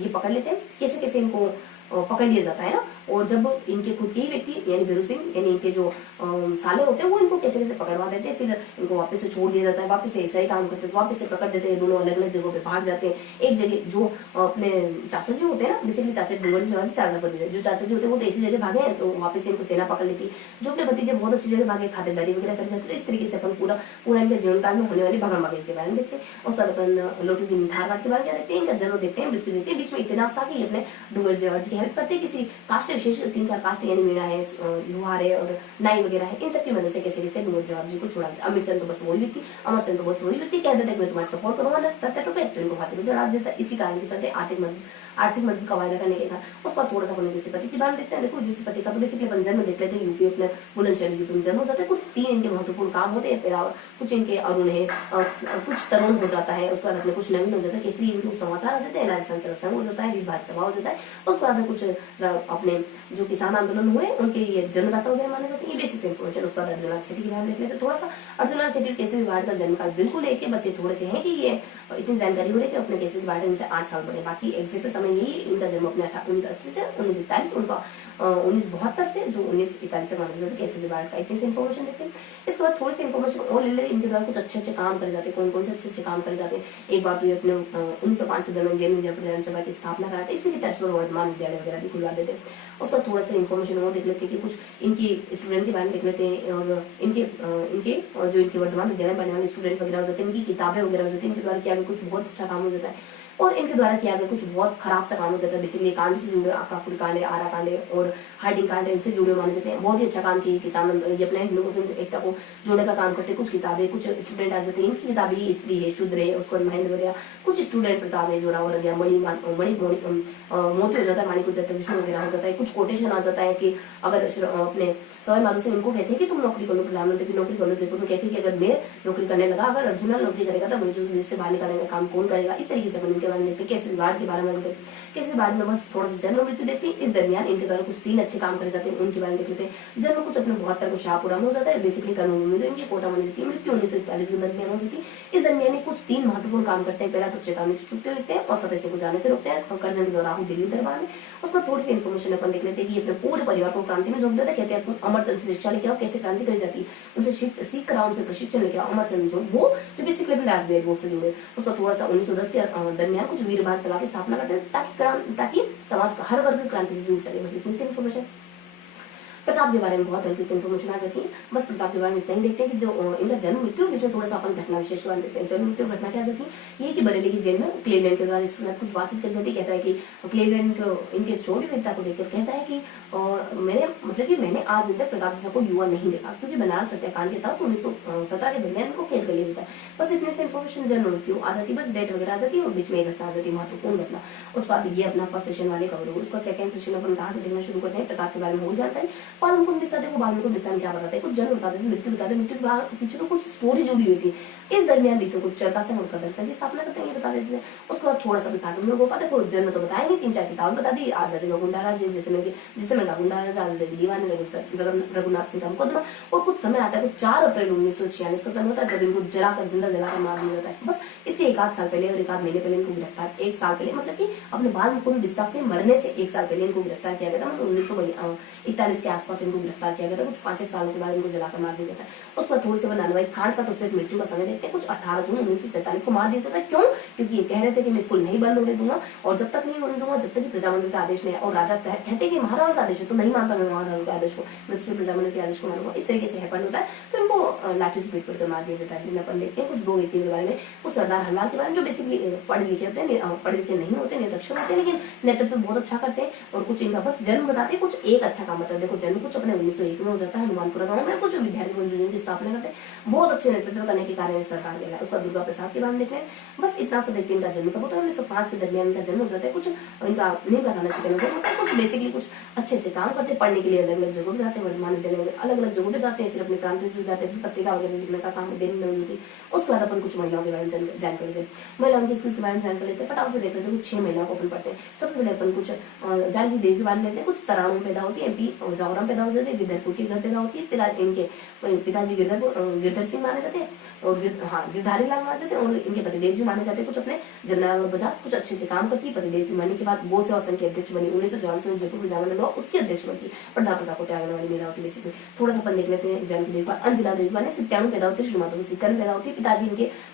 ये पकड़ लेते हैं, कैसे कैसे इनको पकड़ लिया जाता है ना। और जब इनके खुद के ही व्यक्ति यानी भीरू सिंह यानी इनके जो साले होते हैं वो इनको कैसे कैसे पकड़वा देते हैं, फिर इनको वापस से छोड़ दिया जाता है, वापस से ऐसा ही काम करते हैं, वापस से पकड़ देते हैं, दोनों अलग अलग जगहों पे भाग जाते हैं। एक जगह जो अपने चाचा जी होते हैं ना, बेसिकली चाचा डूंगर जी चाचा पति जो चाचा जी होते हैं वो तो ऐसी जगह भागे हैं, तो वापस से इनको सेना पकड़ लेती है। जो अपने भतीजे बहुत अच्छी जगह भागे, खातिरदारी वगैरह कर जाते हैं। इस तरीके से अपन पूरा इनके जीवन काल में होने वाली भगम वगैरह के बारे में देखते हैं। उसके बाद अपन लोटू जी निठारवाल के बारे में क्या देखते हैं, इनका जन्म देखते हैं, मृत्यु देखते हैं। बीच में इतना सा कि अपने डूंगर जवाहर जी की हेल्प करते हैं, किसी कास्ट विशेष 3-4 कास्ट यानी मीणा है, लुहार है और नाई वगैरह है, इन सब की मदद से कैसे कैसे डूंगर जवाहर जी को छुड़ा देते। अमरचंद तो बस वही व्यक्ति कह देता है कि मैं तुम्हारा सपोर्ट करूंगा ना टैटू पे, तो इनको फांसी पे चढ़ा देता है। इसी कारण के चलते आर्थिक मदद का वायदा करने के कारण। उसके बाद थोड़ा सा अपन जैसे पति के बारे में देखते हैं। देखो जैसे पति का तो बेसिकली अपन जन्म देख लेते हैं, यूपी अपने बुलंदशहर यूपी में जन्म हो जाता है। कुछ 3 इनके महत्वपूर्ण काम होते हैं, कुछ इनके अरुण है, कुछ तरुण हो जाता है, उसके बाद अपने कुछ नवीन हो जाता है, केसरी इनके समाचार आ जाते हैं, राजस्थान से संघ हो जाता है, विभाग सभा हो जाता है। उसके बाद कुछ अपने जो किसान आंदोलन हुए उनके ये जन्मदाता वगैरह माने जाते हैं, ये बेसिक इन्फॉर्मेशन। उसके बाद अर्जुनलाल सेठी के बारे में देख लेते हैं थोड़ा सा। अर्जुनलाल सेठी केसरी वार्ड का जन्मकाल बिल्कुल एक है, बस ये थोड़े से है कि ये इतनी जानकारी हो रही है कि अपने केसरी वार्ड इनसे 8 साल बड़े, बाकी एग्जैक्ट समय यही इनका जन्म अपने 1980 से 1941, उनका 1972 से जो 1941 तक माना जाता है केसरी वार्ड का। इतनी से इन्फॉर्मेशन देते हैं। इसके बाद थोड़ी सी इन्फॉर्मेशन और ले ले, इनके द्वारा कुछ अच्छे काम करे जाते हैं, कौन कौन से अच्छे काम करे जाते हैं। एक बार तो ये अपने 1905 के दौरान जैन विद्यापति की स्थापना कराते हैं, इसी के तहत वर्धमान विद्यालय वगैरह भी खुलवा देते हैं। उसका थोड़ा सा इन्फॉर्मेशन और देख लेते हैं कि कुछ इनकी स्टूडेंट के बारे में देख लेते हैं और इनके जो इनके वर्तमान विद्यालय पढ़ने वाले स्टूडेंट वगैरह हो जाते हैं, इनकी किताबें वगैरह हो जाती है, इनके द्वारा किया गया कुछ बहुत अच्छा काम हो जाता है और इनके द्वारा किया गया कुछ बहुत खराब सा काम हो जाता है। बेसिकली कांड से जुड़े आकापुरी कांड, आरा कांड और हार्डिंग कांड इनसे जुड़े माने जाते हैं। बहुत ही अच्छा काम किए किसान ये अपने हिंदू मुस्लिम एकता को जोड़ने का काम करते हैं। कुछ किताबें कुछ स्टूडेंट आ जाते हैं, इनकी किताबें स्त्री है, शूद्र है, उसके बाद महेंद्र वगैरह कुछ स्टूडेंट प्रताप है, जोरावर हो गया, मणि मोती हो जाता है, माणिक हो जाता है, विष्णु वगैरह हो जाता है। कुछ कोटेशन आ जाता है कि अगर अपने सवाई माधो से उनको कहते हैं कि तुम नौकरी कर लो, प्रधानमंत्री की नौकरी कर लो जयपुर में, कहते हैं कि अगर मैं नौकरी करने लगा, अगर अर्जुनलाल नौकरी करेगा तो मुझे जो देश से बाहर निकालने का काम कौन करेगा। इस तरीके से अपन इनके बारे में देखते हैं, केसरी वार्ड के बारे में देखते हैं। केसरी वार्ड में बस थोड़ा सा जन्म मृत्यु देखते हैं, इस दरमियान इनके द्वारा कुछ 3 अच्छे काम करे जाते हैं, उनके बारे में देख लेते हैं। जन्म कुछ अपने 72 को शाह पूरा हो जाता है, बेसिकली कर्मभूमि में इनकी कोटा बनी जाती है, मृत्यु 1941 के दरमियान हो जाती है। इस दरमियान कुछ 3 महत्वपूर्ण काम करते हैं। पहला तो चेतावनी की छुट्टी लेते हैं और फतेह सिंह को जाने से रोकते हैं, करजन के द्वारा राहु दिल्ली दरबार में। उसमें थोड़ी सी इन्फॉर्मेशन अपन देख लेते हैं कि अपने पूरे परिवार को क्रांति में झोंक देता है। कहते हैं तुम अमरचंद से शिक्षा लेके आओ, कैसे क्रांति करी जाती है उनसे सीख कर आओ, उनसे प्रशिक्षण लेके आओ। अमरचंद जो बेसिकली अपने राजवीर वो से जुड़े, उसका थोड़ा सा 1910 के दरमियान कुछ वीर भारत सभा की स्थापना करते हैं ताकि समाज का हर वर्ग क्रांति से जुड़ सके। बस इतनी सी इन्फॉर्मेशन। प्रताप के बारे में बहुत हल्की सी इन्फॉर्मेशन आ जाती है। बस प्रताप के बारे में इतना ही देखते हैं कि इनका जन्म मृत्यु इसमें थोड़ा सा अपन घटना विशेष के बारे में देखते हैं। जन्म मृत्यु घटना क्या जाती है, ये कि बरेली की जेल में क्लीवलैंड के द्वारा इसमें कुछ बातचीत करी जाती है। कहता है कि क्लीवलैंड इनके शौर्यवीरता को देखकर कहता है कि मैंने आज दिन तक प्रताप जैसा कोई युवा नहीं देखा, क्योंकि बनारस सत्याकांड के तहत 1917 के दरमियान इनको कैद कर लिया जाता है। बस इतने से इन्फॉर्मेशन जन्म मृत्यु आ जाती है, बस डेट वगैरह आ जाती है और बीच में एक घटना आ जाती है, महत्वपूर्ण घटना। उसके बाद ये अपना फर्स्ट सेशन वाले कवर होगा। उसका सेकंड सेशन अपन कहाँ से देखना शुरू करते हैं, प्रताप के बारे में हो जाता है। पालनपुर में वो बालमिक निशान क्या बताते हैं, कुछ जन्म बताते हैं, मृत्यु बताते हैं, मृत्यु के पीछे तो कुछ स्टोरी जुड़ी हुई थी। इस दरमियान बीच में कुछ चरका संघ और कदर संघ की स्थापना करते हैं, ये बता देते हैं। उसके बाद थोड़ा सा विस्तार में लोग पाते हैं, जन्म तो बताया नहीं, 3-4 किताबें बता दी। आजादी का गुंडाराज, जिसमें गुंडाराज, आजादी दीवान, रघुनाथ सिंह का मुकदमा। और कुछ समय आता है, 4 अप्रैल 1946 का समय होता है, जब इनको जिंदा जलाकर मार दिया जाता है। बस इससे 1 साल पहले और 1 महीने पहले इनको गिरफ्तार, 1 साल पहले मतलब कि अपने बाल मुकुंद बिस्सा के मरने से 1 साल पहले इनको गिरफ्तार किया गया था। मतलब 1941 के आसपास इनको गिरफ्तार किया गया था। कुछ 5-6 सालों के बाद इनको जलाकर मार दिया जाता है। उस पर थोड़ी सी नानवाई खान का तो सिर्फ मृत्यु का समय देखते हैं। कुछ 18 जून 1947 को मार दिया जाता है। क्यों? क्योंकि ये कह रहे थे कि मैं स्कूल नहीं बंद होने दूंगा और जब तक नहीं होने दूंगा जब तक कि प्रजामंडल का आदेश नहीं है। और राजा कहते कि महाराणा का आदेश है, तो नहीं मानता मैं महाराणा के आदेश को, मैं सिर्फ प्रजामंडल के आदेश को मानूंगा। इस तरीके से हैपन होता है, तो इनको लाठी से पीट कर मार दिया जाता है। अपन देखते हैं कुछ 2 व्यक्तियों के बारे में, कुछ सरदार हल्लाल के बारे में जो बेसिकली पढ़े लिखे होते हैं, पढ़े लिखे नहीं होते, निरक्षर होते हैं, लेकिन नेतृत्व बहुत अच्छा करते हैं। और कुछ इनका बस जन्म बताते हैं, कुछ एक अच्छा काम बताते हैं। देखो जन्म कुछ अपने 1901 में हो जाता है हनुमानपुरा गाँव में, कुछ विद्यार्थी यूनियन की स्थापना करते हैं, बहुत अच्छे नेतृत्व करने के कारण सरकार गया। उसका दुर्गा प्रसाद के बारे में देखते हैं। बस इतना सा देखते हैं इनका जन्म कब होता है, 1905 के दरमियान इनका जन्म हो जाता है। कुछ इनका नहीं बताना चाहिए होता है, कुछ बेसिकली कुछ अच्छे काम करते हैं, पढ़ने के लिए अलग अलग जगहों पर जाते हैं, वर्तमान विद्यालय में अलग अलग जगहों पर जाते हैं, फिर अपने क्रांति से जुड़ जाते हैं, फिर पत्रिका वगैरह लिखने का काम देने में होती है। उसके बाद अपन कुछ महिलाओं के बारे में जानकारी देते हैं, महिलाओं की स्किल्स के बारे में जानकारी लेते हैं। फटाफट से देखते हैं, कुछ 6 महिलाओं को अपन पढ़ते हैं। सबसे पहले अपन कुछ जानकी देवी के बारे में लेते हैं। कुछ तराणु पैदा होती है, एमपी जावरा पैदा हो जाती है, गिरधरपुर के घर पैदा होती है। पिताजी गिरधर सिंह माने जाते हैं और गिरधारी लाल माने जाते हैं, और इनके पतिदेव जी माने जाते हैं। कुछ अपने जमनालाल बजाज कुछ अच्छे काम करती है। पतिदेव की मरने के बाद गो सेवा संघ की अध्यक्ष बनी, 1944 में जयपुर प्रजामंडल हुआ, उसकी अध्यक्ष बनती। प्रताप को त्यागने वाली मेरा होती बेसिकली। थोड़ा सा अपन देख लेते हैं जानकी देवी का। अंजना देवी माने 97 पैदा होती है, श्रीमाता की सिक्कर पैदा होती है।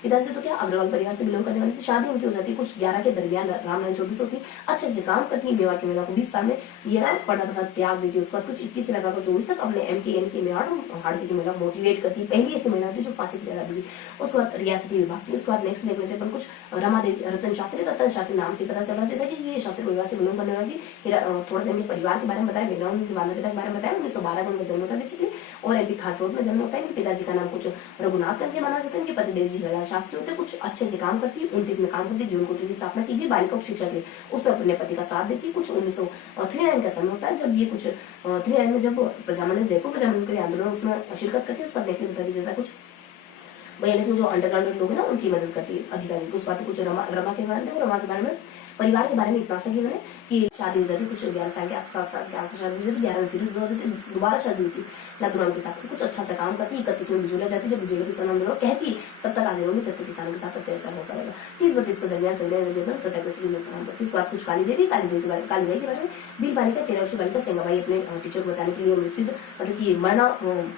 पिताजी तो क्या अग्रवाल परिवार से बिलोंग करने वाली थी। शादी उनकी हो जाती है कुछ 11 के दरमियान, रामनारायण चौधरी से होती है। अच्छे काम करती है। मेवाड़ की महिला को 20 साल में ये ना प्रताप त्याग देती है। उसके बाद कुछ 21 से लगाकर 24 तक अपने MKN की मेवाड़ हाड़की की महिला मोटिवेट करती है। पहली ऐसी महिला थी जो फांसी की जगह दी। उसके बाद रियासती विभाग की। उसके बाद नेक्स्ट देख लेते हैं कुछ रमा देवी, रतन शास्त्री नाम से पता चल रहा है, जैसा कि ये शास्त्री परिवार से बिलोंग करने वाली थी। थोड़ा सा इनके परिवार के बारे में बताया, बैकग्राउंड माता पिता के बारे में बताया। 1912 में उनका जन्म होता है बेसिकली, और MP खासरोड में जन्म होता है। पिताजी का नाम कुछ रघुनाथ करके माना जाता है। इनके पतिदेव जी लला शास्त्री होते हैं। कुछ अच्छे काम करती है। 29 में काम करती है। जीवन कोटरी की स्थापना की गई, बालिका शिक्षा के लिए उसमें अपने पति का साथ देती है। कुछ 1939 का समय होता है, जब ये कुछ 39 में जब प्रजामंडल जयपुर प्रजामंडल के आंदोलन उसमें शिरकत करती है। उसका देखने बता दीजिए कुछ 42 में जो अंडरग्राउंड लोग हैं ना उनकी मदद करती है अधिकारी। उस बात कुछ रमा के बारे में, रमा के बारे में परिवार के बारे में इतना सा ही मैंने कि शादी हो जाती कुछ 11 साल के आसपास, 7 साल के आसपास शादी हो जाती। 11 में फिर दोबारा शादी हुई थी लखनऊ के साथ। कुछ अच्छा काम करती। 31 में बिजोला जाती, जब बिजोला किसान आंदोलन कहती तब तक आंदोलन में जब तक किसानों के साथ अत्याचार होता रहेगा। 30-32 के दरमियान सत्याग्रह से काम करती। उसके बाद कुछ काली देवी के बारे में, बीर बालिका 13 वर्षीय बालिका सेंगाबाई अपने टीचर को बचाने के लिए मृत्यु मतलब की मरना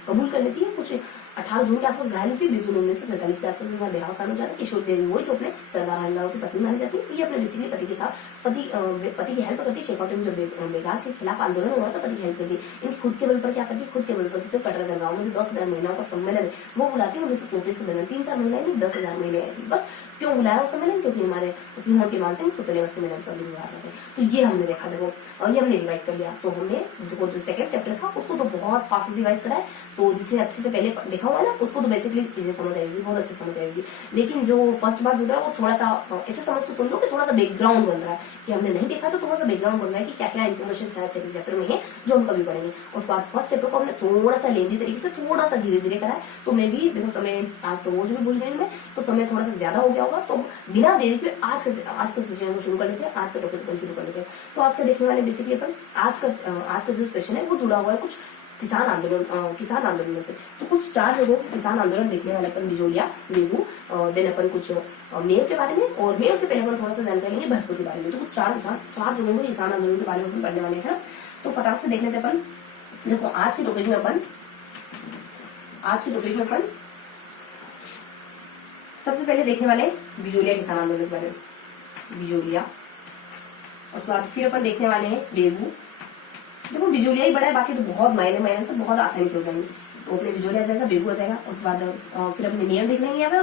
कबूल कर लेती है। कुछ 18 जून के आसपास घायल होती है। 20 जून 1947 के आसपास उनका देहावसान हो जाता है। किशोर देवी वही जो अपने सरदार हल्लाल की पत्नी मानी जाती है। ये अपने बेसिकली पति के साथ पति की हेल्प करती है। शेखावटी में जब बेगार के खिलाफ आंदोलन हुआ तो पति की हेल्प करती है। इनकी खुद के बल पर क्या करती है, खुद के बल पर जैसे कटरा गाँव में जो 10,000 महिलाओं का सम्मेलन है वो बुलाती है। 1934 के दौरान 3-4 महिलाएं 10,000 महिलाएं आई थी। बस क्यों बुलाया उस सम्मेलन, क्योंकि हमारे सिंहों के मानसिंह सुतले सम्मेलन सब लोग आ रहे थे। तो ये हमने देखा, देखो और ये हमने रिवाइज कर लिया। तो हमने जो सेकंड चैप्टर था उसको तो बहुत फास्ट रिवाइज करा है। तो जिसने अच्छे से पहले देखा हुआ है ना उसको तो बेसिकली चीजें समझ आएगी, बहुत अच्छे समझ आएगी। लेकिन जो फर्स्ट बार जुड़ रहा है वो थोड़ा सा ऐसे समझ के सुन लो कि थोड़ा सा बैकग्राउंड बन रहा है कि हमने नहीं देखा, तो थोड़ा सा बैकग्राउंड बन रहा है कि क्या क्या इन्फॉर्मेशन शायद सेकंड चैप्टर में है जो हम कभी पढ़ेंगे। उसके बाद फर्स्ट चैप्टर को हमने थोड़ा सा लेंदी तरीके से थोड़ा सा धीरे धीरे करा है। तो मैं भी देखो समय आज तो रोज भी भूल गई मैं, तो समय थोड़ा सा ज्यादा हो गया होगा। तो बिना देरी के आज का सेशन को शुरू कर लेते हैं, आज का टॉपिक शुरू कर लेते हैं। तो आज का देखने वाले बेसिकली अपन आज का जो सेशन है वो जुड़ा हुआ है कुछ किसान आंदोलन से। तो कुछ 4 जगहों किसान आंदोलन देखने वाले अपन, बिजोलिया, रेगू, देन अपन कुछ मेव के बारे में, और मेव से पहले अपन थोड़ा सा जानकारी लेंगे भरतपुर के बारे में। तो कुछ 4 जगहों में किसान आंदोलन के बारे में अपन पढ़ने वाले हैं। तो फटाफट से देख लेते अपन। देखो आज के टॉपिक में अपन सबसे पहले देखने वाले बिजोलिया किसान आंदोलन के बारे में, बिजोलिया। उसके बाद फिर अपन देखने वाले हैं बेगू। देखो बिजोलिया ही बड़ा है, बाकी तो बहुत मायने से बहुत आसानी से हो जाएंगे। तो अपने बिजोलिया आ जाएगा, बेगू आ जाएगा। उसके बाद फिर अपने मेव देख लेंगे यहाँ पे,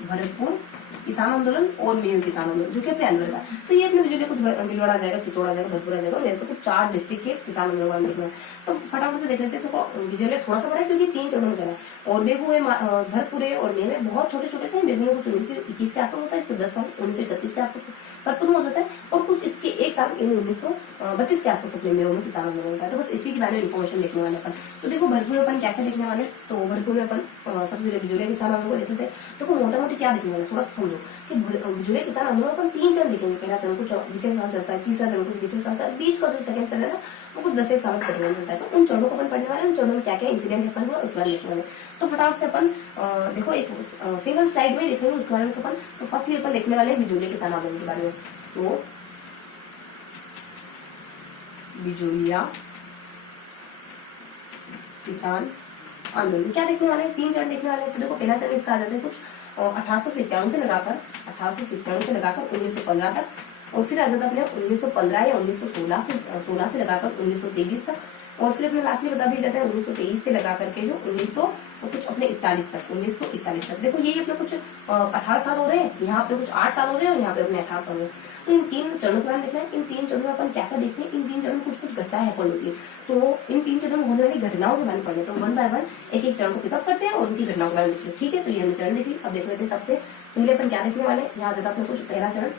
भरतपुर किसान आंदोलन और मेव किसान आंदोलन जो कि अपने अंदर का। तो ये अपने बिजोलिया कुछ भीलवाड़ा आ जाएगा, चित्तौड़ आ जाएगा, भरतपुर आ जाएगा, और तो कुछ 4 डिस्ट्रिक्ट के किसान आंदोलन देखना है। तो फटाफट से देख लेते हैं। तो बिजोलिया थोड़ा सा बड़ा है क्योंकि 3 चरणों में चला है, और बेगू है, भरतपुर है, और मेव है बहुत छोटे छोटे से। बेगू में कुछ 1921 के आसपास होता है, इसके 10 साल 1931 के आसपास भरतपुर में हो जाता है, और कुछ इसके 1 साल 1932 के आसपास अपने मेव में किसान आंदोलन होता है। तो बस इसी के बारे में इन्फॉर्मेशन देखने वाले अपन। तो देखो भरतपुर में अपन क्या क्या देखने वाले। तो भरतपुर में अपन सबसे पहले बिजोलिया किसान आंदोलन देखते थे। तो मोटा मोटी क्या देखने वाले थोड़ा समझो कि बिजोलिया किसान आंदोलन अपन 3 चरण देखेंगे। पहला चरण कुछ 20 साल चलता है, तीसरा चरण कुछ 20 साल चलता है, बीच का जो सेकंड चरण है ना वो कुछ 10 साल तक चलता है। तो उन चरणों को अपन पढ़ने वाले, उन चरणों में क्या क्या इंसिडेंट अपन हुआ उस बारे लिखने वाले। तो फटाफट से अपन देखो एक सिंगल स्लाइड में देखेंगे उसके बारे में। अपन तो फर्स्टली अपन लिखने वाले हैं बिजोलिया किसान आंदोलन के बारे में। तो बिजोलिया किसान आंदोलन क्या देखने वाले हैं, 3 चरण देखने वाले हैं। तो देखो पहला चरण इसका आ जाता है कुछ 1857 से लगाकर 1915 तक, और फिर आ जाता है अपने 1915 या 1916 से लगाकर 1923 तक, और फिर अपने लास्ट में बता दिया जाता है 1923 से लगा करके जो 1900 कुछ अपने 1941 तक। देखो यही अपने कुछ 18 साल हो रहे हैं, यहाँ पे कुछ 8 साल हो रहे हैं, और यहाँ पे अपने 18 साल हो रहे हैं। तो इन 3 चरणों के बारे में देखना है। इन 3 चरणों में अपन क्या क्या देखते हैं, इन 3 चरणों में कुछ घटनाएं है पढ़ने की। तो इन 3 चरणों में होने वाली घटनाओं के बारे में पढ़े। तो 1 बाय 1 एक चरण को पिकअप करते हैं और उनकी घटनाओं के बारे में देखते हैं। ठीक है, तो ये हमने चरण देख ली। अब देख लेते हैं सबसे पहले अपन क्या देखने वाले। यहाँ ज्यादा अपने कुछ पहला चरण,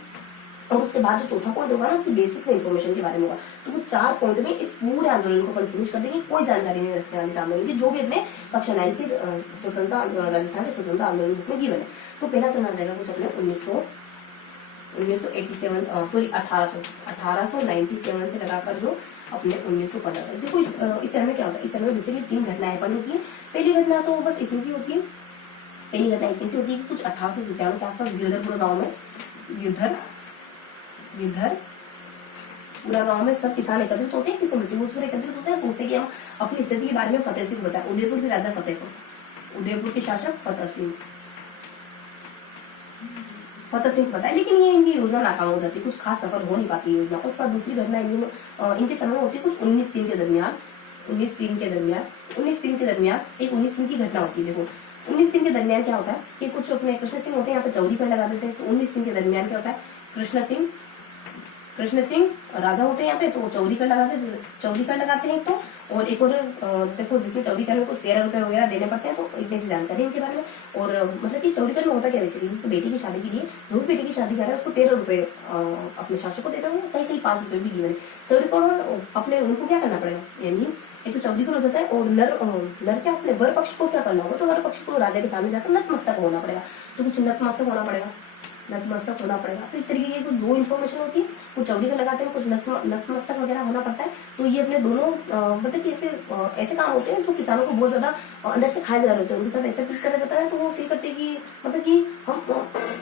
और उसके बाद जो चौथा पॉइंट होगा ना उसकी बेसिक इन्फॉर्मेशन के बारे में होगा। तो वो 4 पॉइंट में इस पूरे आंदोलन को अपन फिनिश कर देंगे। कोई जानकारी नहीं रखने वाली आंदोलन की, जो भी अपने कक्षा 9 के स्वतंत्रता राजस्थान के स्वतंत्रता आंदोलन बुक में गिवन है। तो पहला चरण रहेगा कुछ अपने 1897 से लगाकर जो अपने 1915 तक। देखो इस चरण में क्या होता है, इस चरण में बेसिकली 3 घटनाएं अपन होती है। पहली घटना तो बस इतनी सी होती है, कि कुछ 1897 के आसपास गिरधरपुरा गाँव में पूरा गांव में सब किसान एकत्रित होते हैं, किसी मृत्यु पर एकत्रित होते हैं, सोचते हैं कि हम अपनी स्थिति के बारे में फतेह सिंह को बताएं। उदयपुर के राजा उदयपुर के शासक फतेह सिंह बताए, लेकिन ये इनकी योजना नाकाम हो जाती है, कुछ खास सफल हो नहीं पाती योजना। उसके बाद दूसरी घटना इनके समय में होती है कुछ 19 दिन के दरमियान एक 19 दिन की घटना होती है। देखो 19 दिन के दरमियान क्या होता है कि कुछ अपने कृष्ण सिंह होते हैं, यहाँ पे चौरी पर लगा देते हैं। तो 19 दिन के दरमियान क्या होता है, कृष्ण सिंह राजा होते हैं यहाँ पे, तो चौरी कर लगाते हैं। तो और एक और देखो जिसमें चौरी कर में कुछ 13 रुपए वगैरह देने पड़ते हैं। तो इतनी सी जानकारी इनके बारे में। और मतलब कि चौरी कर में होता क्या बेसिकली, तो बेटी की शादी के लिए जो भी बेटी की शादी कर रहा है उसको 13 रुपए अपने शासक को देते होंगे, कहीं 5 रुपए भी गिवन है। चौरी कर अपने उनको क्या करना पड़ेगा, यानी एक तो चौरी कर हो जाता है, और नर क्या अपने वर पक्ष को क्या करना होगा, तो वर पक्ष को राजा के सामने जाकर नतमस्तक होना पड़ेगा। तो कुछ नतमस्तक होना पड़ेगा। तो इस तरीके की कुछ 2 इन्फॉर्मेशन होती है, कुछ चौरी का लगाते हैं, कुछ नतमस्तक वगैरह होना पड़ता है। तो ये अपने दोनों मतलब कि ऐसे काम होते हैं जो किसानों को बहुत ज्यादा अंदर से खाए जा रहे होते हैं, उनके साथ ऐसा ट्रीट करा जाता है। तो वो फील करते हैं कि मतलब कि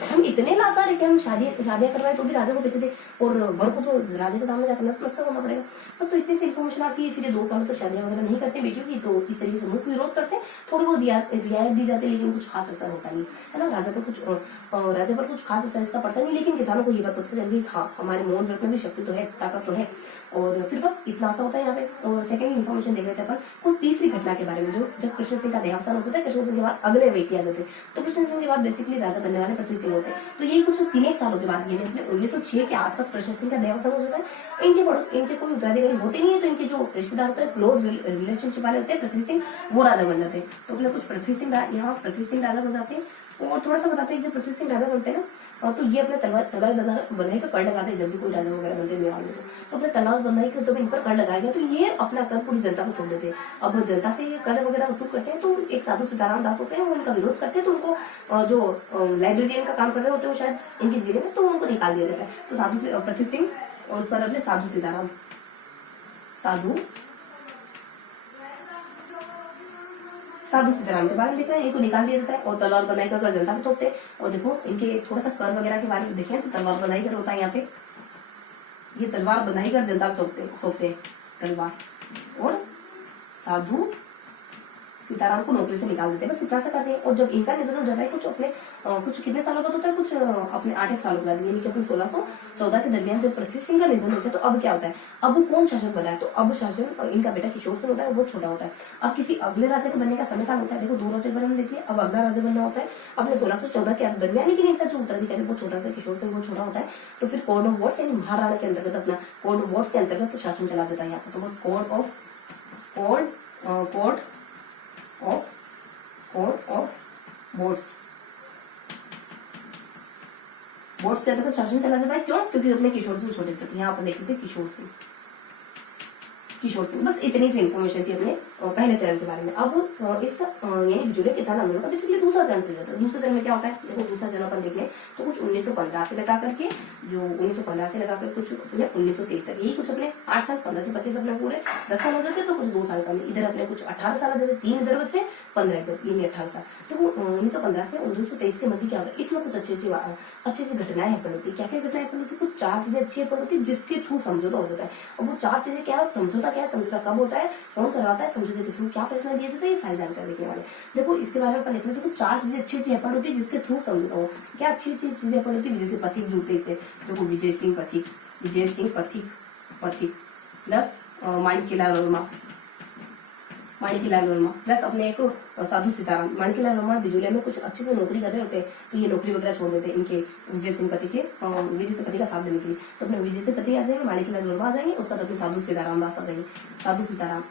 हम इतने लाचार है कि हम शादियां करवाए तो भी राजा को पैसे दे, और वर को तो राजा के सामने जाकर नतमस्तक होना पड़ेगा। बस तो इतनी सी इन्फॉर्मेशन आती है। फिर 2 सालों तक शादियां वगैरह नहीं करते बेटियों की, तो इस तरीके से मुख्य विरोध करते हैं। थोड़ी बहुत रियायत दी जाती है, लेकिन कुछ खास असर होता नहीं है ना, राजा पर कुछ खास असर इसका पड़ता नहीं। लेकिन किसानों को ये बात पता चल गई, हाँ हमारे मौन रखने में शक्ति तो है, ताकत तो है। और फिर बस इतना सा होता है यहाँ पे। और सेकंड इन्फॉर्मेशन देख लेते हैं अपन कुछ तीसरी घटना के बारे में, जो जब कृष्ण सिंह का देहावसान हो जाता है। कृष्ण सिंह के बाद अगले व्यक्ति आ जाते हैं। तो कृष्ण सिंह के बाद बेसिकली राजा बनने वाले पृथ्वी सिंह होते हैं। तो यही कुछ 3 सालों के बाद, यानी अपने 1906 के आसपास कृष्ण सिंह का देहावसान हो जाता है। इनके कोई उत्तराधिकारी होते नहीं है, तो इनके जो रिश्तेदार होते हैं, क्लोज रिलेशनशिप वाले होते हैं, पृथ्वी सिंह वो राजा बन जाते हैं। तो अपने कुछ पृथ्वी सिंह राजा हो जाते हैं। और थोड़ा सा बताते हैं, जब पृथ्वी सिंह राजा बनते हैं ना, तो ये अपने तलवार बंधाई का कर लगाते हैं। जब भी कोई राजा वगैरह बनते हैं मेवाड़ में, तो अपने तलवार बंधाई का जब इन पर कर लगाएगा तो ये अपना कर पूरी जनता को तोड़ देते हैं। अब जनता से ये कर वगैरह वसूल करते हैं, तो एक साधु सीताराम दास होते हैं, वो उनका विरोध करते हैं, तो उनको जो लाइब्रेरियन का काम कर रहे होते हैं वो शायद इनके जिले में, तो उनको निकाल दिया जाता है। तो साधु पृथ्वी सिंह और उसके बाद अपने साधु सीताराम, साधु सीताराम के बारे में देख रहे हैं, इनको निकाल दिया जाता है और तलवार बनाई का कर जनता को तोड़ते हैं। और देखो इनके थोड़ा सा कर वगैरह के बारे में देखें तो तलवार बनाई कर होता है यहाँ पे, ये तलवार बनाई कर जनता को सौंपते तलवार, और साधु सीताराम को नौकरी से निकाल देते हैं। बस इतना सा करते हैं। और जब इनका निधन हो जाता है कुछ कितने सालों बाद होता है, कुछ अपने 8 सालों बाद, यानी कि अपने 1614 के दरमियान जब पृथ्वी सिंह का निधन होता है, तो अब क्या होता है, अब कौन शासक बना है, तो अब शासन इनका बेटा किशोर सिंह होता है, वो छोटा होता है। अब किसी अगले राजा के बनने का समय काल होता है। देखो 2 राजा बनने देखिए, अब अगला राजा बनना होता है अपने 1614 के दरमियान, लेकिन इनका जो उत्तराधिकारी वो छोटा था, किशोर सिंह वो छोटा होता है। तो फिर कोड ऑफ वॉर्स यानी महाराणा के अंतर्गत, अपना कोड ऑफ वॉर्स के अंतर्गत शासन चला जाता है यहाँ पर। तो कोड ऑफ बोर्ड्स के अंतर्गत शासन चला जाता है। क्यों? क्योंकि अपने किशोर सिंह छोटे थे। यहाँ पर देख लेते किशोर सिंह। बस इतनी सी इन्फॉर्मेशन थी अपने पहले चरण के बारे में। अब इस यानी बिजूले किसान आंदोलन का बेसिकली दूसरा चरण चल जाता है। दूसरे चरण में क्या होता है, देखो दूसरा चरण अपन देख लें तो कुछ 1915 से लगा करके, जो 1915 से लगा कर कुछ अपने 1923 तक, यही कुछ अपने 8 साल, 15 से 25 अपने पूरे 10 साल हो जाते हैं। तो कुछ 2 साल का इधर अपने कुछ 18 साल, जैसे 3 इधर बचे, 15 इधर, ये 18 साल। तो वो 1915 से 1923 के मध्य क्या होता है, इसमें कुछ अच्छी घटनाएं हैपन होती है। क्या क्या घटनाएं हैपन होती है, कुछ 4 चीजें अच्छी हैपन होती है जिसके थ्रू समझौता हो जाता है। और वो 4 चीजें क्या है, समझौता क्या है, समझौता कब होता है, कौन करवाता है, समझौते के थ्रू क्या फैसला दिया जाता है, ये सारी जानकारी देखने वाले। देखो इसके बारे में अपन लिखना है, 4 चीजें अच्छी हैपन होती है जिसके थ्रू समझौता हो। क्या अच्छी चीजें हैपन होती है, जैसे पथिक जुड़ते से, देखो विजय सिंह पथिक प्लस माणिकलाल वर्मा प्लस अपने एक साधु सीताराम। माणिकलाल वर्मा बिजूलिया में कुछ अच्छे से नौकरी कर रहे होते हैं, तो ये नौकरी वगैरह छोड़ देते हैं इनके विजय सिंह पति का साथ देने के लिए। तो अपने विजय सिंह पति आ जाएंगे, माणिकलाल वर्मा आ जाएंगे, उसका अपने साधु सीताराम दास आ जाएंगे। साधु सीताराम